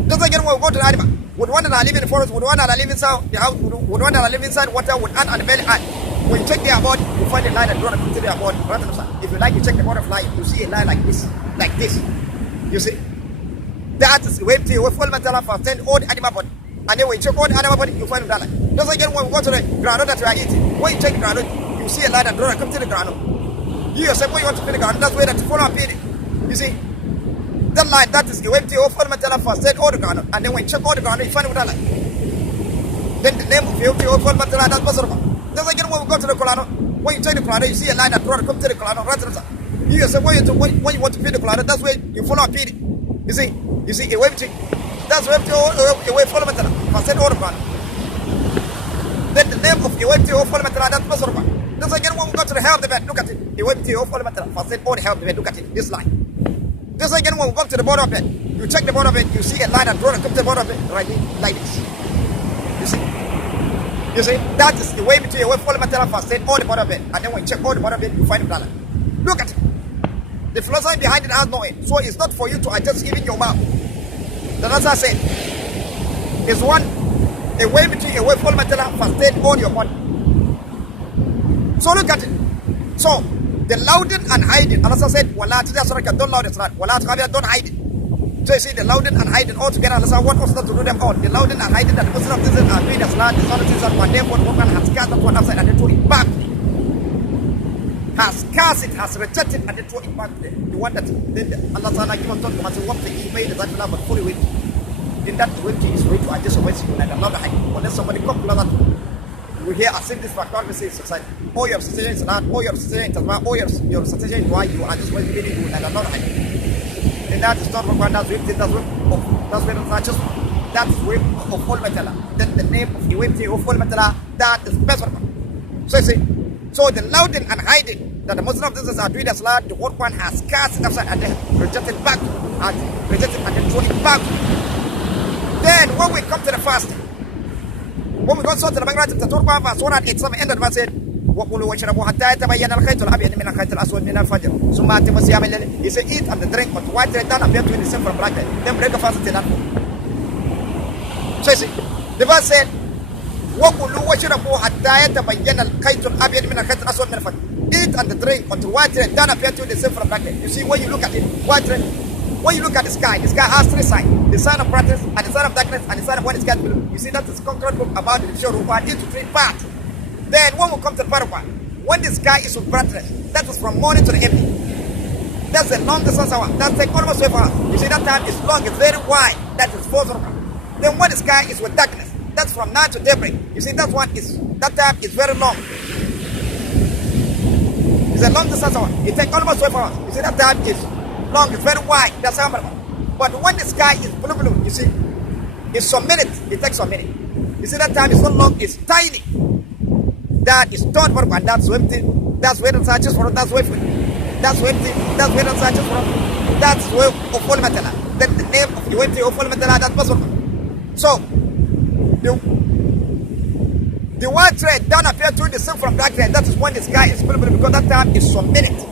Just like when we go to the animal. Would one that live in the forest, would one that live inside the house, would one that live inside water, would ant and the belly ant. When you check their body, you find a line that draw come to their body, right hand side. If you like, you check the butterfly, you see a line like this. You see? That is the way to your full metal first then all the animal body. And then when you check all the animal body, you find that line. Just like when we go to the groundnut that we are eating, when you check the groundnut, you see a line that draw come to the groundnut. You yourself, when you want to feel the groundnut, that's where that follow up feeding. You see? That line, that is the way to your full metal first then all the groundnut. And then when you check all the groundnut, you find that line. Then the name of your full metal, that's possible. Just like when we go to the colano, when you check the colano, you see a line that draw come to the colano, right to the side. You yourself, when you want to feed the colano, that's where you follow up feeding. You see a wave chick. That's wave to a wave follow metal. First then all the groundnut. Then the name of a wave to follow metal, that's possible. Just like when we go to the hair of the bed, look at it. A wave to follow metal. First then all the hair of the bed, look at it. This line. Just like when we go to the bottom of it, you check the bottom of it, you see a line that draw come to the bottom of it, right like this. You see, that is the way between your follow metal first, then all the bottom of it, and then when you check all the bottom of it, you find the dollar. Look at it. The philosophy behind it has no end, so it's not for you to adjust even your mouth. The answer said, is one a way between your follow metal first, then all your body. So look at it. So the louding and hiding, Allah said, "Wala tijasraka, don't loud it, wala tijabia, don't hide it." So you see the louding and hiding all together. Allah what was not to do them all. The louding and hiding that the Muslims are doing as large as other things that one day one woman has cast that one outside and they threw it back. Has cast it, has rejected and they threw it back. The one that Allah Ta'ala given to him as what he made that Allah but fully with. Then that way is way to adjust away to you like another hide. Unless somebody come closer to you hear a simple fact we say society. All your situation is not, all your situation is not, all your situation is why you are just way to you like another hide. And that is not what that's way that's way not just that's way of all metal. Then the name of the way of all metal that is best one. So you see, so the louding and hiding that the Muslim businesses are doing as large, the whole one has cast it outside and then rejected back and rejected and then thrown it back. Then when we come to the fasting, when we go to the Bible, the Torah verse 187 end of the verse said, وَقُلُوا وَاشْرَبُوا حَتَّى يَتَبَيَّنَ الْخَيْطُ الْأَبْيَضُ مِنَ الْخَيْطِ الْأَسْوَدِ مِنَ الْفَجْرِ ثُمَّ أَتِمُّوا الصِّيَامَ إِلَى اللَّيْلِ. He said, eat and drink, but white red down appear to be the same from black red. Then break a fast until that. So you see, the verse said, وَقُلُوا وَاشْرَبُوا حَتَّى يَتَبَيَّنَ الْخَيْطُ الْأَبْيَضُ مِنَ الْخَيْطِ الْأَسْوَدِ مِنَ الْفَجْرِ. Eat and drink until white red down appear to be the same from black red. You see, when you look at it, white red. When you look at the sky has three signs: the sign of brightness, and the sign of darkness, and the sign of when it's getting blue. You see, that is concrete book about the division of into three parts. Then when we come to the part one, when the sky is with brightness, that is from morning to the evening. That's the longest hour. That takes almost 12 hours. You see, that time is long, it's very wide. That is 4 hours. Then when the sky is with darkness, that's from night to daybreak. You see, that time is very long. It's a long distance hour. It takes almost 12 hours. You see, that time is long, it's very wide. That's how much. But when the sky is blue, you see, it's some minutes. It takes some minutes. You see, that time is not long, it's tiny. That is not for one. That's empty. That's where the searches for. That's where. That's empty. That's where the searches for. That's where of all metal. Then the name of the empty of all metal. That's possible. So the white thread down appear to the same from black thread. That is when the sky is blue because that time is some minutes.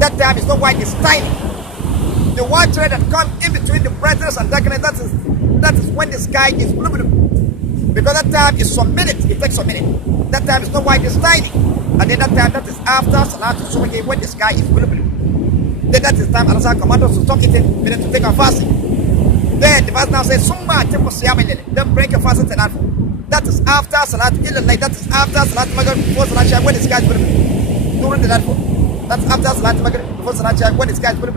That time is not white. It's tiny. The white thread that comes in between the brightness and darkness, that is when the sky is blue. Because that time is some minutes, it takes some minutes. That time is not white, it's tiny. And then that time, that is after Salatul Subh when the sky is blue. Then that is time Allah command us to stop eating, meaning to take our fasting. Then the verse now says, Summa atimu siyama al-layl. Then break your fasting tonight. That is after Salat al-Layl. That is after Salat Maghrib, before Salat Shah, when the sky is blue. During the nightfall. That's after Salat Maghrib, before Salat Shah, when the sky is blue.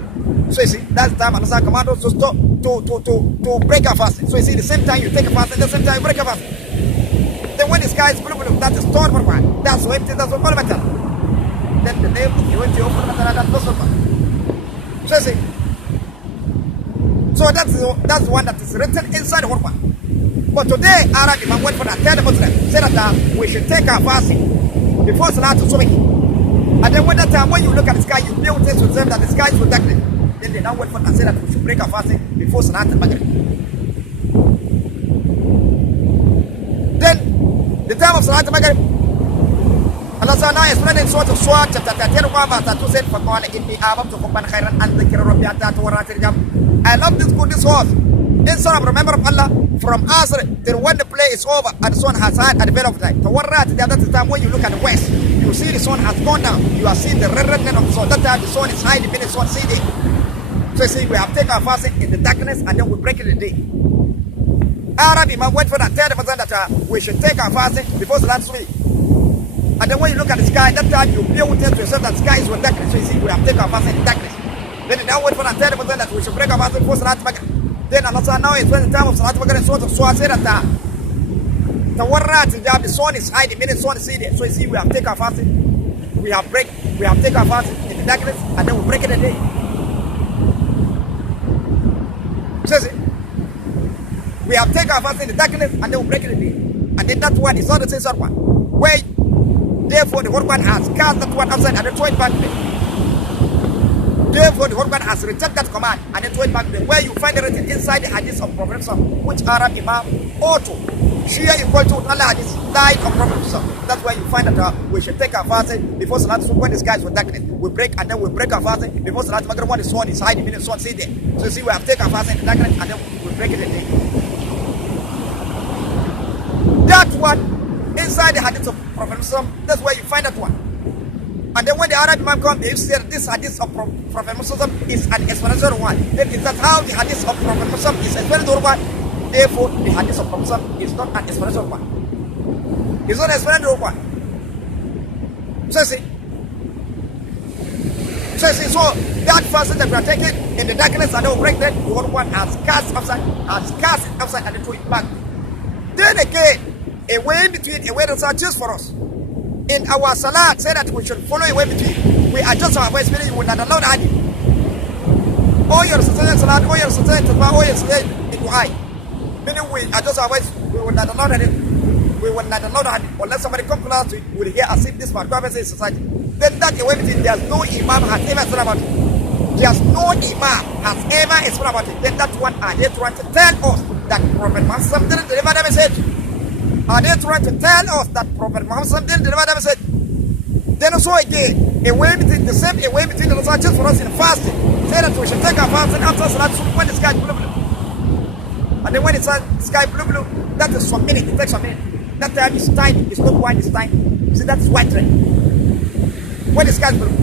So you see, that's the time Allah command us to stop, to break our fasting. So you see, the same time you take a fasting, the same time you break a fasting. Then when the sky is blue, that is torn for one. That's what it is, that's what all matter. Then the name of the Matter, that's also one. So you see, so that's one that is written inside the Quran. But today, Arab Imam went for that, tell the Muslim, said that we should take our fasting before Salat to Subhi. And then when that time, when you look at the sky, you be able to observe that the sky is protected. Then they now went for and said that we should break our fasting before Salat al-Maghrib. Then, the time of Salat al-Maghrib, Allah said, now explaining sort of Surah chapter 13, verse 2 said, فَقَالَ إِنِّي آمَنْتُ حُبًّا خَيْرًا أَنْ ذِكْرَ رَبِّي حَتَّى تَوَرَّتِ الْجَمْعُ. I love this good, this was. Inside of remember of Allah from Asr till when the play is over and the sun has had at the bed of the night. Tawarrat, that is the time when you look at the west, you see the sun has gone down. You are seeing the redness of the sun. That time the sun is hiding, the sun see it. So you see, we have taken our fasting in the darkness and then we break it in the day. Arab Imam went for that 30% that we should take our fasting before Salat Subhi. And then when you look at the sky, that time you be able to tell yourself that the sky is with darkness. So you see, we have taken our fasting in darkness. Then they now wait for that 30% that we should break our fasting before Salat Maghrib. Then Allah said, now it's when the time of Salat Maghrib, so I said that the sun is hiding, meaning the sun is hiding. So you see, we have taken our fasting, we have taken our fasting in the darkness, and then we break it in the day. So see, we have taken our fasting in the darkness, and then we break it in the day. And then that one is not the same one. Where, therefore, the Quran has cast that one outside and then throw it back there. Therefore, the Quran has rejected that command and then throw it back there. Where you find it written inside the hadith of Prophet Muhammad, which Arab Imam auto. Shia equal to Allah hadith, died of Prophet Muhammad. That's why you find that we should take our fasting before Salat Subh when the skies were darkness. We break and then we break our fasting before Salat Maghrib when the sun is hiding, meaning the sun see there. So you see, we have taken our fasting in the darkness and then we break it in the day. That one, inside the hadith of Prophet Muhammad, that's where you find that one. And then when the Arab Imam comes, they say this hadith of Prophet Muhammad is an explanatory one. Then is that how the hadith of Prophet Muhammad is an explanatory one? Therefore, the hadith of Prophet Muhammad is not an explanatory one. It's not an explanatory one. So that fasting that we are taking in the darkness and then we break that, the other one has cast it outside and then throw it back. Then again, a way between, a way that's just for us. In our salat, say that we should follow a way between. We adjust our ways, meaning we will not allow the hadith. All your salat, all your salat, all your salat in Du'ai. Meaning we adjust our ways, we will not allow the hadith. We will not allow the hadith. Unless somebody comes to us, we will hear as if this man is in society. Then that a way between, there's no imam has ever said about it. There's no imam has ever explained about it. Then that one are they trying to tell us that Prophet Muhammad didn't deliver the message? Are they trying to tell us that Prophet Muhammad didn't deliver the message? Then also again, a way between the same, a way between the just for us in fasting. Say that we should take our fasting after Salat when the sky is blue. And then when it's sky blue, that is some minute, it takes a minute. That time is time, it's not white, it's time. See, that's white red. When the sky is blue,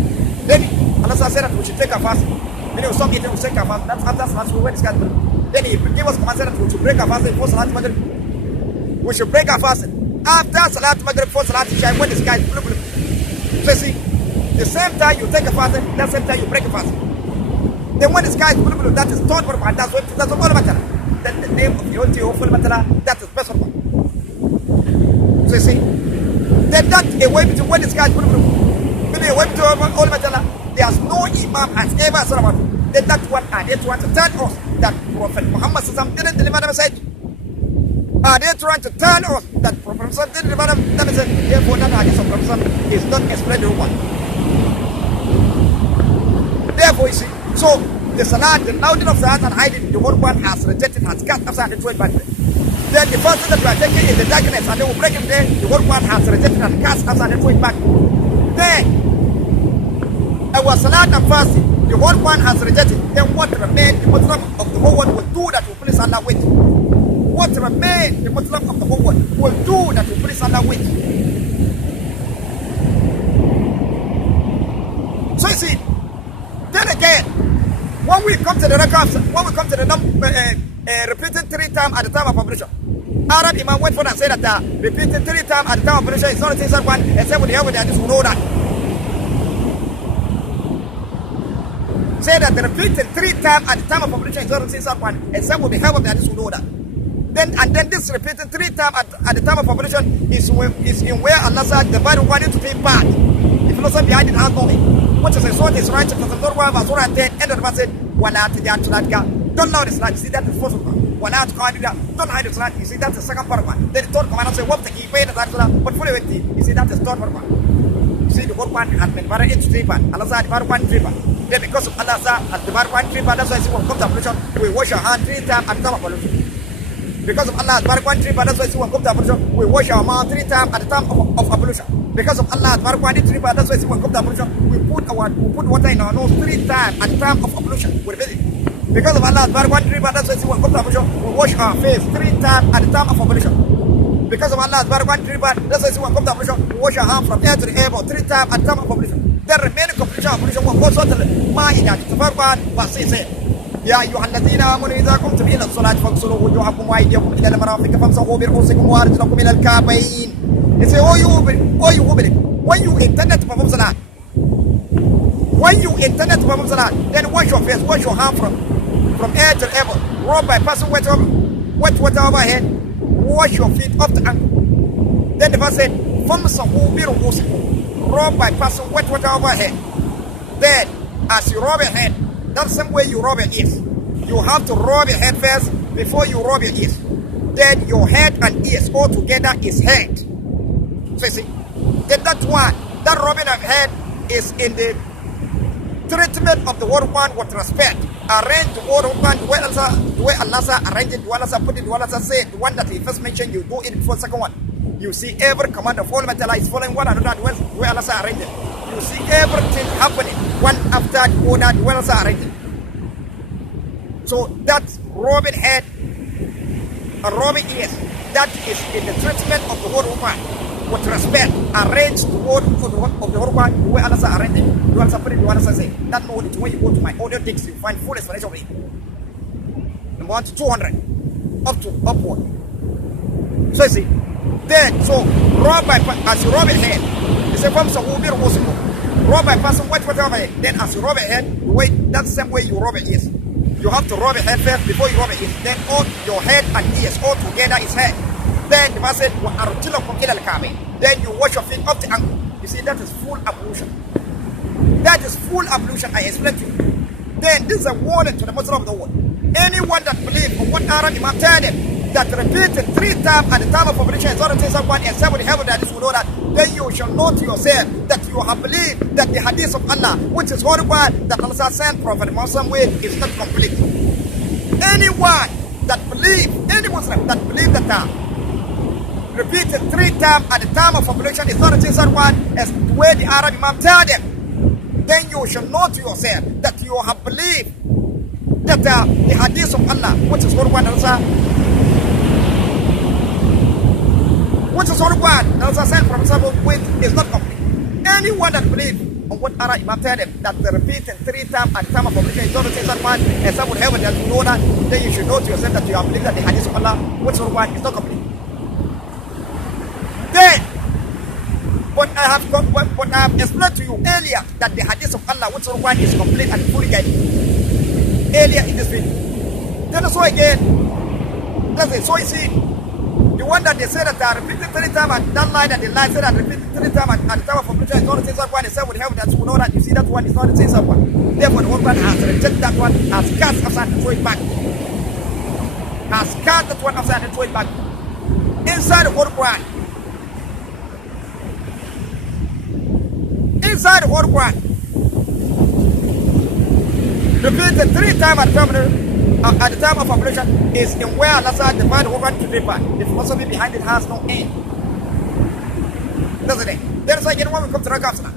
then Allah said that we should take our fasting. Then he will stop eating, we take our fasting. That's after Salat when the sky is blue. Then he gave us command that we should break our fasting before Salat Maghrib. We should break our fasting after Salat Maghrib, before Salat Isha, when the sky is blue. So see, the same time you take a fasting, that same time you break a fasting. Then when the sky is blue, that is third one, that's all matter. Then the name of the whole matter, that is best one. So you see, then that a way between when the sky is blue, maybe a way between all matter, there's no imam has ever said about it. Then that one, and they want to tell us that Prophet Muhammad didn't deliver the message. Are they trying to tell us that Prophet Muhammad didn't deliver the message? Therefore, that hadith of Prophet Muhammad is not explained in one. Therefore, you see, so the salat, the louding of salat and hiding, the whole one has rejected, has cast outside and thrown it back there. Then the first thing that we are taking in the darkness and then we break it there, the whole one has rejected and cast outside and thrown it back. Then, our salat and fasting, the whole one has rejected. Then what remains, the Muslim of the whole world will do that will please Allah with. What remains, the Muslim of the whole world will do that will please Allah with. So you see, then again, When we come to the records, when we come to the repeating 3 times at the time of ablution, Arab Imam went for and said that repeating 3 times at the time of ablution is not a thing that one, except with the help of the hadith who know that. Say that the repeating 3 times at the time of ablution is not a thing that one, except with the help of the hadith who know that. Then this repeating 3 times at the time of ablution is in where Allah said the body wanted to take part. If you know behind it has no what is a sword is right, chapter 1 verse 110, end of the verse said, Wala tajat don't allow the salat. You see that is the first one. Wala tajat, don't hide the salat. You see that's the second part one. Then the third command say, what the key pay the salat, but fully with you see that is the third part one. You see the whole one has been divided into 3 parts. Allah said divided 1 3 parts. Then because of Allah said divided 1 3 parts, that's why I see when comes to ablution, we wash our hand 3 times at the time of ablution. Because of Allah divided 1 3 parts, that's why I see when comes to ablution, we wash our mouth 3 times at the time of ablution. Because of Allah divided 1 3 parts, that's why I see when comes to ablution, we put water in our nose 3 times at the time of ablution. Because of Allah, one 3 parts, that's why when comes to ablution, we wash our face 3 times at the time of ablution. Because of Allah, one 3 parts, that's why when comes to ablution, we wash our hand from ear to the elbow 3 times at the time of ablution. The remaining completion of ablution will go so to the Ma'idah, to the 1 verse 6. يا أيها الذين آمنوا إذا قمتم إلى الصلاة فاغسلوا وجوهكم وأيديكم إلى المرافق فامسحوا برؤوسكم وأرجلكم إلى الكعبين. He said, oh you women, when you intended to perform salah, then wash your face, wash your hand from ear to elbow, rub by passing wet water overhead, wash your feet up to ankle. Then the verse said, famsahu birrusikum, rub by passing wet water overhead. Then, as you rub your head, that's the same way you rub your ears. You have to rub your head first before you rub your ears. Then your head and ears all together is head. So you see, then that rubbing of head is in the treatment of the word one with respect. Arrange the word one the way Allah arranged it, the way Allah put it, the way Allah said, the one that He first mentioned, you do it before the second one. You see every command of Almighty Allah is following one another, the way Allah arranged it. You see everything happening one after the other, the way Allah arranged it. So that rubbing head and rubbing ears, that is in the treatment of the word one with respect. Arrange the word of the word one the way Allah arranged it. The way Allah put it, the way Allah say. That's not the way you go to my audio text, you find full explanation of it. Number 1 to 200, upward. So you see, then so rub by as you rub your head, you say from some rub by passing whatever. Then as you rub your head, the way that's the same way you rub your ears. You have to rub your head first before you rub your ears. Then all your head and ears all together is head. Then the verse said, then you wash your feet up to ankle. You see, that is full ablution. That is full ablution, I explained to you. Then this is a warning to the Muslim of the world. Anyone that believes on what Arab Imam told them, that repeated 3 times at the time of ablution is not a thing someone and someone in heaven that is will know that, then you shall know to yourself that you have believed that the hadith of Allah, which is horrible, that Allah sent Prophet Muhammad with, is not complete. Anyone that believes, any Muslim that believes that repeated 3 times at the time of ablution is not a thing someone as the way the Arab Imam told them, then you shall know to yourself that you have believed that the hadith of Allah, which is horrible, which is all one that was sent from someone with is not complete. Anyone that believes on what Arab Imam tell them that the repeating 3 times at the time of ablution is not the same one and someone heaven that you know that, then you should know to yourself that you have believed that the hadith of Allah, which is all one, is not complete. Then, what I have explained to you earlier that the hadith of Allah, which is all one, is complete and fully guided. Earlier in this video. Then also again, that's it. So you see, the one that they said that I repeated 3 times and that line that the line said I repeated 3 times at the time of ablution is not the same one. They said would help that you know that you see that one is not the same one. Therefore the one has rejected that one, has cast aside and throw it back. Has cast that one aside and throw it back. Inside the whole Quran. Inside the whole Quran. Repeated 3 times at the time of ablution is in where Allah said the man over to the part. The philosophy behind it has no end. Doesn't it? That's why when we come to Rakah Salah,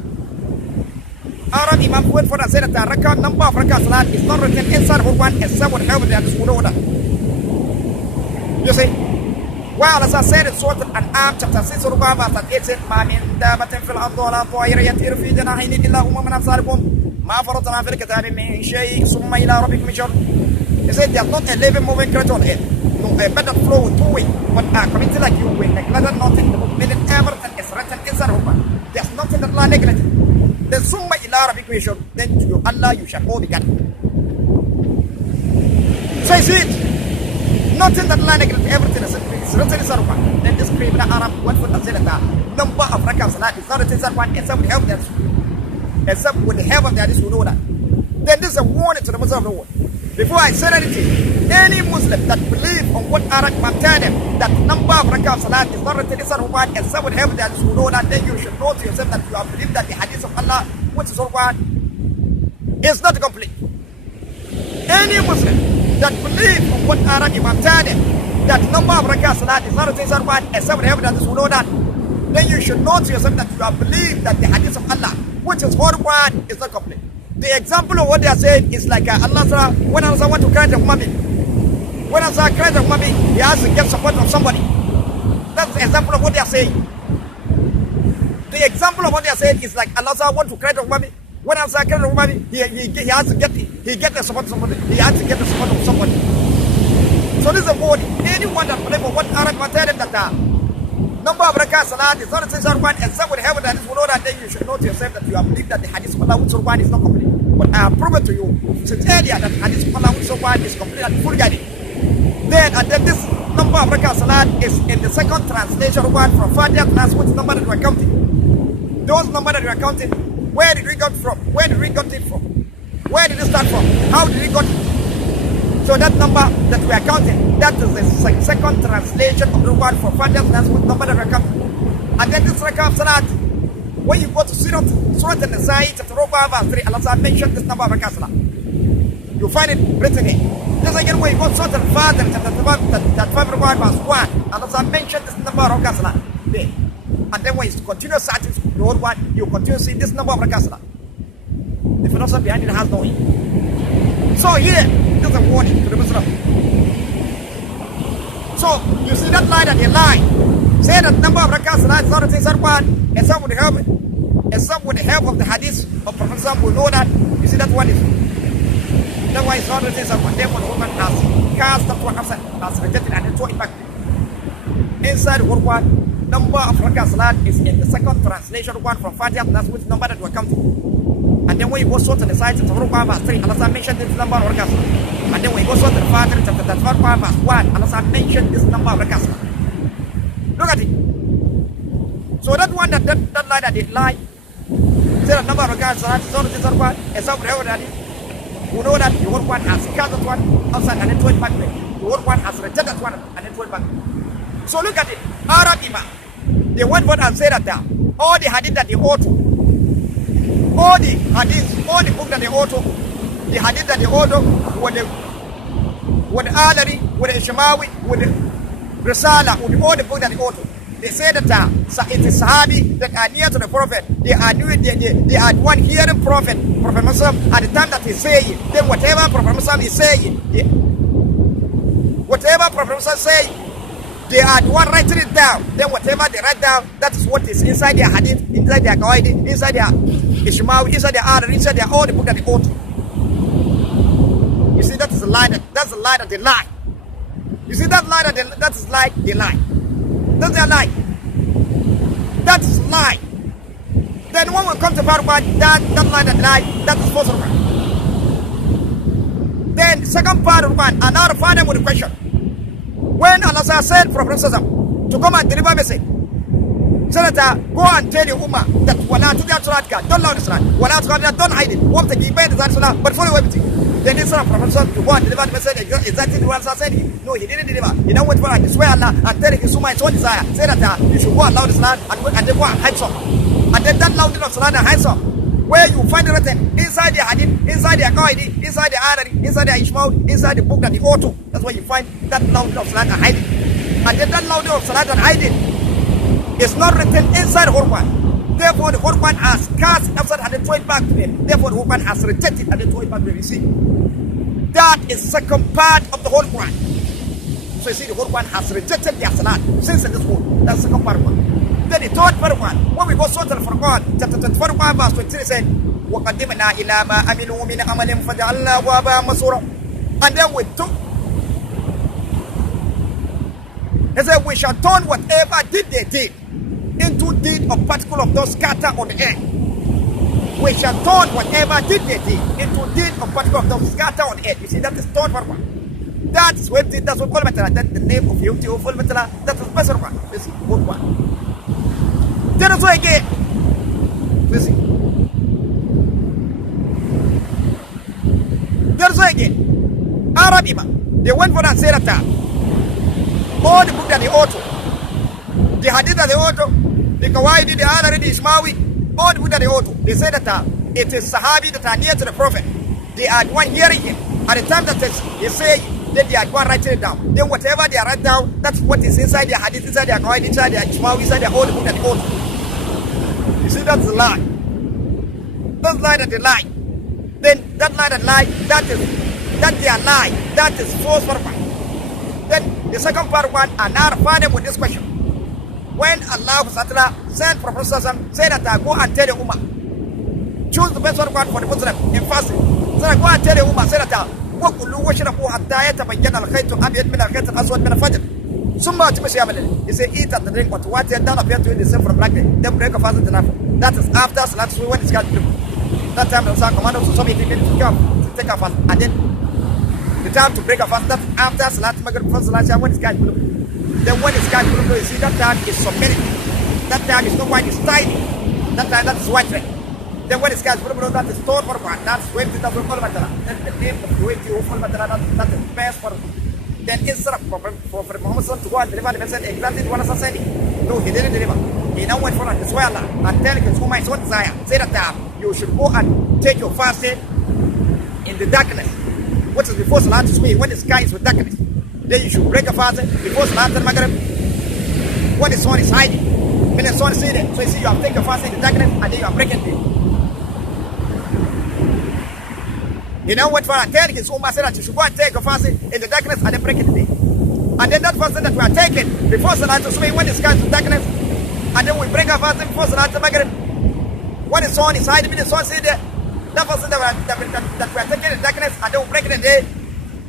Arab Imam went for and said that the Rakah number of Rakah Salah is not written inside of one except when heaven and the order. You see? While Allah said in Surah Al-An'am chapter 6 verse 8 said, "Ma min dabatin fil ardi wala ta'irin yatiru fi janahihi illa umamun amsalukum." ما فرطنا في الكتاب من شيء ثم إلى ربكم يرجعون. He said there's not a living moving creature on earth. No, a better flow two way. But committed like you will neglect nothing. The book meaning everything is written inside of man. There's nothing that Allah neglected. Then summa ila rabbikum yashur. Then to you Allah you shall all be gathered. So you see it. Nothing that Allah neglected. Everything is written inside of man. Then this criminal Arab went for the number of rakats salat is not written inside one except with help that. Except with the help of the hadith who know that. Then this is a warning to the Muslim of the world. Before I say anything, any Muslim that believes on what Arab man tell them that number of rakah salat is not written inside Quran except with heaven that you know that, then you should know to yourself that you have believed that the hadith of Allah, which is Quran, is not complete. Any Muslim that believes on what Arab man tell them that number of rakah salat is not written inside Quran except with heaven that you know that, then you should know to yourself that you have believed that the hadith of Allah, which is Quran, is not complete. The example of what they are saying is like Allah, when Allah wants to create a human being, when Allah creates a human being, he has to get support from somebody. That's the example of what they are saying. The example of what they are saying is like Allah wants to create a human being. When Allah creates a human being, he has to get the support of somebody. He has to get the support of somebody. So this is a warning. Anyone that believes what Arab will tell them that number of rakah salat is not a single one, and someone heaven that is will know that, then you should know to yourself that you have believed that the hadith of Allah which one is not complete. But I have proven to you since earlier that hadith of Allah which one is complete and full guided. And then this number of rakah salat is in the second translation one from Fatiha class, which number that we are counting. Those numbers that we are counting, where did we got from? Where did we got it from? Where did it start from? How did we got it? So that number that we are counting, that is the second translation of the word for Fatiha. That's what number that we are counting. And then this rakah of salat, when you go to Surah An-Nisa, chapter 4, verse 3, Allah mentioned this number of rakah salat. You find it written here. Just again, when you go to Surah Al-Fatiha, chapter 5, verse 1, Allah mentioned this number of rakah salat there. And then when you continue searching the whole one, you continue seeing this number of rakah salat. The philosopher behind it has no way. So here, there's a warning to the Muslim. So you see that lie that they lie. Say that number of rakah salat is not a thing one, and some with the help of the hadith of Prophet Sam will know that. You see that one is. That's why it's not a thing one. Therefore the woman has cast up to one outside, has rejected and then thrown it back. Inside the Quran, number of rakah salat is in the second translation one from Fatiha. That's which number that we're counting. And then when you go to the site of Quran verse 3, Allah mentioned this number of rakah. And then when you go to the Fatiha chapter 35 verse 1, Allah mentioned this number of rakah. Look at it. So that one that lie that they lie, say that number of rakah salat is not this one, and some whatever that is, who know that the whole one has cast that one outside and then throw it back there. The whole one has rejected that one and then throw it back. So look at it. Arab Imam, they went forth and said that all the hadith that they author, all the hadith, all the book that they author, the hadith that they author, with the Alari, with the Ishmawi, with the Risala, with all the book that they author, they say that it is Sahabi that are near to the Prophet. They are one hearing Prophet Musa at the time that he's saying. Then whatever Prophet Musa is saying, whatever Prophet Musa say, they are the one writing it down. Then whatever they write down, that is what is inside their hadith, inside their qawaid, inside their Ishmawi, inside their Alari, inside their all the book that they author. You see, that is a lie. That's a lie that they lie. You see that lie that is lie they lie. That's their lie. That's lie. Then when we come to part one, that lie that lie, that is false. Then the second part of one, another father with a question. When Allah said Prophet to come and deliver message, Senator, go and tell your Ummah that wala to the Salat, don't allow the Salat, wala to don't hide it. What the give the Salat, but follow everything. Then this Prophet to go and deliver the message exactly what Allah said. No, he didn't deliver. He now went for and swear Allah and tell his Ummah its own desire. Say that you should go and allow the Salat and then go and hide some. And then that loud of Salat and hide some. Where you find it written inside the hadith, inside the qawaid, inside the Alari, inside the Ishmael, inside the book that the author. That's where you find that loud of Salat and hiding. And then that loud of Salat and hiding is not written inside the Quran. Therefore the Quran has cast outside and then throw it back to them. Therefore the Quran has rejected and then throw it back to them. You see, that is second part of the whole Quran. So you see, the Quran has rejected their Salat since in this world. That's the second part of one. Then the third part of one, when we go to the Furqan, chapter 24, verse 23 said, وقدمنا إلى ما عملوا من عمل فجعلناه هباء منثورا. And then we took. He said, we shall turn whatever deed they did into deed of particle of dust scattered on the earth. We shall turn whatever deed they did into deed of particle of dust scattered on the earth. You see, that is third one. That's what that's what called that's the name of you to full metal. That is better one. This is good one. There is way again. Listen. There's way again. Arab Imam. They went for that say that all the book that they auto, the hadith that they auto, the Kawaidi, the Alari, the Ishmawi, all the book that they auto, they say that it is Sahabi that are near to the Prophet. They are the one hearing him. At the time that they say, then they are the one writing it down. Then whatever they write down, that's what is inside their hadith, inside their Kawaidi, inside their Ishmawi, inside their all the book that they auto. You see, that's the lie. That's lie that they lie. Then that lie that lie, that their lie, that is false for one. Then the second part one, and now find them with this question. When Allah sent Prophet said that I go and tell the Ummah, choose the best one for the Muslim in fasting. So I go and tell the Ummah, say that وَكُلُّوا وَاشْرَبُوا حَتَّى يَتَبَيَّنَ الْخَيْطُ الْأَبْيَضُ مِنَ الْخَيْطِ الْأَسْوَدِ مِنَ الْفَجْرِ. ثُمَّ أَتِمُّوا الصِّيَامَ. He said, eat and drink what then appear to you the same from black day. Then break a fast and enough. That is after Salat Subuh when it's got to. That time the Sun commanded to some people to come to take a fast. And then the time to break a fast, that after Salat Maghrib, first Salat when it's got to. Then when it's got to, you see that time is submitted. That time is not white, it's tiny. That time that is white red. Then when it's got to, that is stored for one. That's when it doesn't call Matala. That's the name of the way you call Matala. That is best for. Then instead of Prophet Muhammad to go and deliver the message exactly what was saying. No, he didn't deliver. He now went for a Israel and tell his woman his own desire. Say that you should go and take your fasting in the darkness. What is before Salat Subuh when the sky is with darkness. Then you should break a fast before Salat al-Maghrib when the sun is hiding. When the sun is hiding, so you see you have taken a fast in the darkness and then you are breaking it. You know what? For I tell his woman said that you should go and take a fast in the darkness and then break it today. And then that fasting that we are taking before Salat Subuh when the sky is with darkness, and then we break a fast before Salat al-Maghrib when the sun is hiding, when the sun is hiding. That fasting that we are taking in the darkness and then we break it today.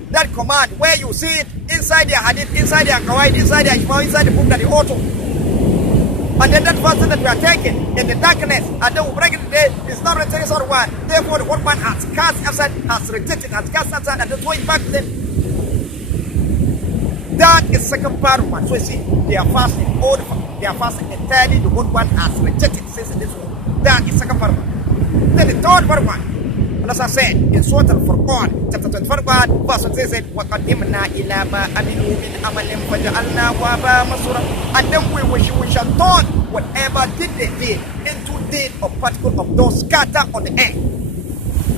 That command where you see it inside their hadith, inside their kawaid, inside their ijma, inside the book that they auto. And then that fasting that we are taking in the darkness and then we break it today is not written in Surah 1. Therefore the one has cast outside, has rejected, has cast outside and then throw it back to them. That is second part of one. So you see, they are fasting, all they are fasting entirely, the one has rejected, says in this one. That is second part of one. Then the third part of one. And as I said in Surah Al-Furqan, chapter 24, verse 6 said, وَقَدِّمْنَا إِلَى مَا عَمِلُوا مِنْ عَمَلٍ فَجَعَلْنَاهُ هَبَاءً مَنثُورًا. And then we shall turn whatever deed they did into deed of particle of those scattered on the earth.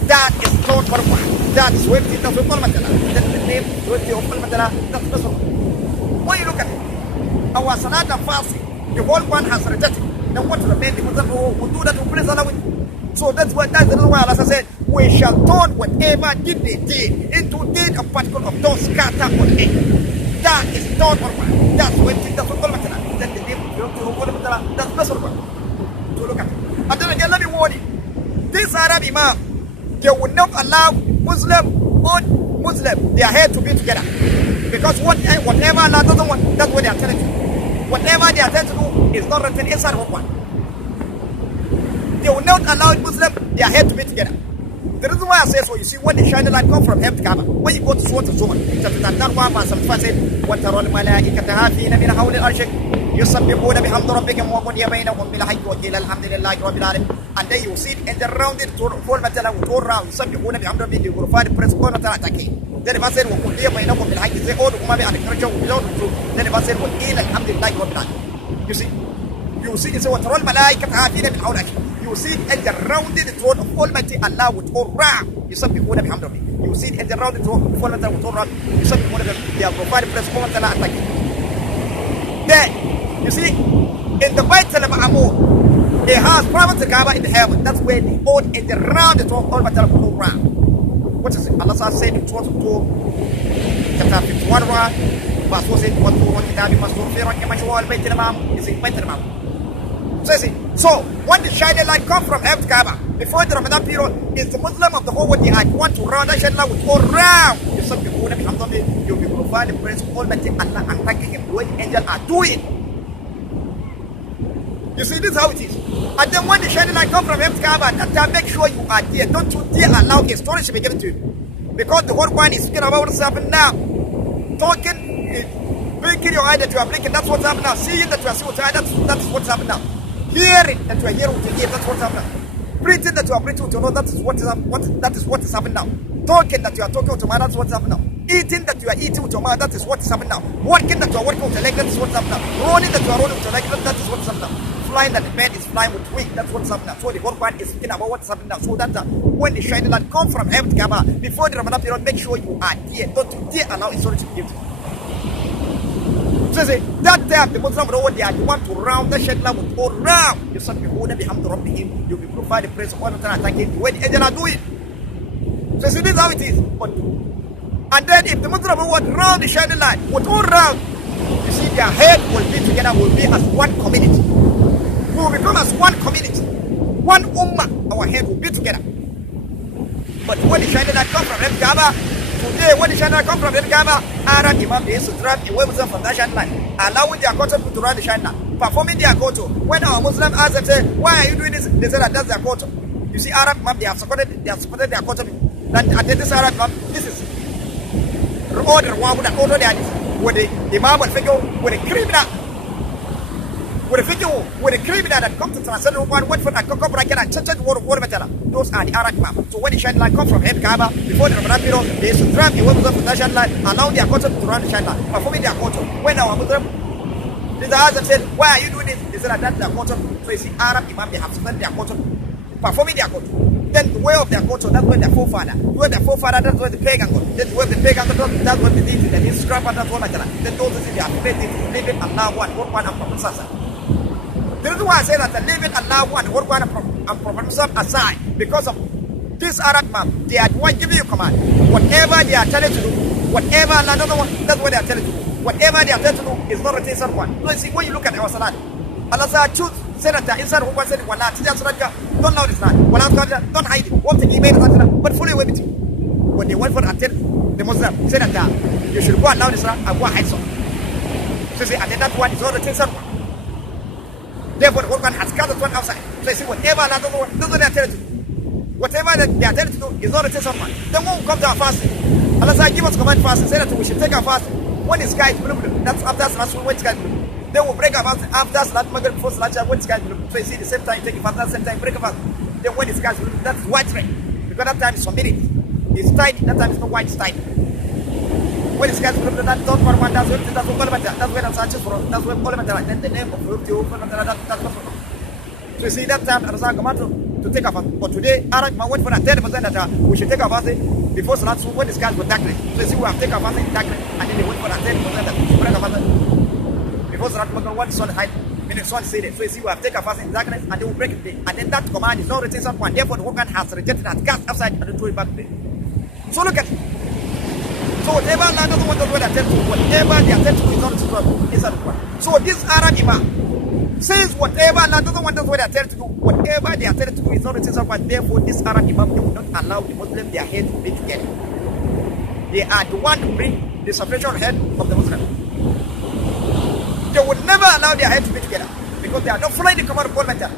That is third part of one. That is what it does with Al-Matala. That's the name of Al-Matala. That's the one. When you look at it, our Salat and fasting, the whole one has rejected. Then what remains? The Muslim will do that to please Allah with. So that's the reason why Allah said, we shall turn whatever deed they did into deed of particle of those scattered on earth. That is third one. That's what it does with Al-Matala. That's the name of Al-Matala. That's the best one. So look at it. And then again, let me warn you. This Arab Imam, they will not allow Muslim or Muslim, their head to be together. Because whatever Allah doesn't want, that's what they are telling you. Whatever they are telling you to do is not written inside of one. They will not allow Muslim, their head to be together. The reason why I say so, you see, when the shining light comes from heaven to Kaaba, when you go to Surah Al-Zumar, chapter 1, verse 75 said, وَتَرَى الْمَلَائِكَةَ حَافِينَ مِنْ حَوْلِ الْعَرْشِ يُسَبِّحُونَ بِحَمْدِ رَبِّهِمْ وَقُضِيَ بَيْنَهُمْ بِالْحَقِّ وَقِيلَ الْحَمْدُ لِلَّهِ رَبِّ الْعَالَمِينَ. And then you see it and around it, full metal, all round, يُسَبِّحُونَ بِحَمْدِ رَبِّهِمْ, you glorify the praise of God attacking. Then the verse said, وَقُضِيَ بَيْنَهُمْ بِالْحَقِّ, say, all the Ummah and the Christian without the truth. Then the verse said, وَقِيلَ الْحَمْدُ لِلَّهِ رَبِّ الْعَالَمِينَ. You see, it says, وَتَرَى الْمَلَائِكَةَ حَافِينَ مِنْ حَوْلِ الْعَرْشِ. You see it and around the throne of Almighty Allah with all round. You see it and around the throne of Almighty Allah with all round. You see they are provided place for Allah attacking. Then, you see, in the Bayt al-Ma'amur, it has private Kaaba in the heaven. That's where the old and around the throne of Almighty Allah with all round. What is it? Allah said in Surah chapter 51, verse 4 said, وَالْكِتَابِ مَسْطُورٍ فِي رَكِّ مَشْهُورٍ الْبَيْتِ الْمَعْمُورِ. You see, Bayt al-Ma'amur. So when the shining light comes from heaven Kaaba, before the Ramadan period, is the Muslim of the whole world, they want to round that shining light with all round. You'll be providing praise of Almighty Allah and thanking Him the way the angels are doing. You see, this is how it is. And then when the shining light comes from heaven Kaaba, that time make sure you are there. Don't you dare allow a story to be given to you. Because the whole one is speaking about what's happening now. Talking, blinking your eye that you are blinking, that's what's happening now. Seeing that you are seeing what's happening, that's what's happening now. Hearing that you are hearing what you hear, that's what's happening now. Breathing that you are breathing with your nose, that is what is happening now. Talking that you are talking with your mouth, that's what's happening now. Eating that you are eating with your mouth, that is what is happening now. Working that you are working with your leg, that is what's happening now. Rolling that you are rolling with your leg, that is what's happening now. Flying that the bird is flying with wings, that's what's happening now. So the Quran is speaking about what's happening now. So that when the shining light comes from heaven to Kaaba, before the Ramadan period, make sure you are there. Don't you dare allow a story to be given. So that time the Muslim know what they are. You want to round the shining light with all round. You be you'll be provided praise of all the time the way the angels are doing. So this is how it is. And then if the Muslim want round the shining light with all round, you see their head will be together, will be as one community. We will become as one community, one ummah. Our head will be together. But when the shining light comes from heaven Kaaba, today when the shining light comes from heaven Kaaba, Arab Imam they used to drive away with them from that shining light, allowing their culture to run the shining light, performing their culture. When our Muslim ask them, say, why are you doing this? They say that that's their culture. You see, Arab Imam, they have supported their culture. That at this Arab Imam, this is all the RAWAHU that also they are with the Imam and figure with a criminal. With a figure, with a criminal that come to translate one word for a cock and change the word of word. Those are the Arab Imam. So when the shining light comes from heaven Kaaba, before the Ramadan period, they used to drive away with them from that shining light, allow their culture to run the shining light, performing their culture. When our Muslim, they ask them, said, why are you doing this? They said that that's their culture. So you see, Arab Imam, they have spent their culture, performing their culture. Then the way of their culture, that's where their forefather. The way their forefather, that's where the pagan God. Then the way the pagan God, that's what the deity, that is scrap and that's what like that. Then those who they are faith in living Allah one, and Prophet Sasa. The reason why I say that the living Allah one, and Prophet Sasa aside, because of this Arab man, they are the one giving you command. Whatever they are telling you to do, whatever Allah doesn't want, that's what they are telling you to do. Whatever they are telling you to do is not a thing one. So you see, when you look at our salat, Allah said, choose. Senator inside who was saying, "Wala, don't allow this land. Don't hide it. What the email but fully away with you." When they went for attend the Muslim, Senator, you should go and allow this land and go and hide some. So see, and then that one is not the thing. Therefore, the one has gathered one outside. So you see, whatever Allah doesn't what they are telling you to do, whatever they are telling you to do is not the thing. Then when we come to our fasting, Allah said, "Give us command fasting." Senator, we should take our fasting when the sky is blue. That's after last one when the sky is blue. Then we'll break a fast after Salat Maghrib, before Salat Shah, when the sky is blue. So you see, the same time, take a fast, at the same time, break a fast. Then when the sky is blue, that's white red. Because that time is for minutes. It's tiny, that time is not white, it's tiny. When the sky is blue, that's not for one, that's when I'm searching for, that's when all of then the name of that's not for. So you see, that time, Allah command to take a fast. But today, Arab went for a 30% that we should take a fast before Salat, so when the sky is darkness. So you see, we have taken a fast in darkness, and then they went for a 30% that we should break a fast. Before Salat Maghrib, one sun hide, meaning sun say it. So you see, we have taken a fast in darkness and they will break it. And then that command is not written someone. Therefore, the Quran has rejected that cast outside and throw it back there. So look at it. So whatever Allah doesn't want the word attend to, whatever they attend to is not inside the Quran. So this Arab Imam says whatever Allah doesn't want the word attend to do, whatever they attend to do is not written someone. Therefore, this Arab Imam, they will not allow the Muslim their head to be together. They are the one to bring the separation head of the Muslim. They would never allow their head to be together because they are not following the command of God.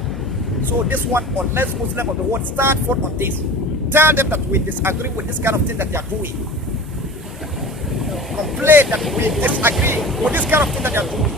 So this one, unless Muslim of the world start forth on this, tell them that we disagree with this kind of thing that they are doing. Complain that we disagree with this kind of thing that they are doing.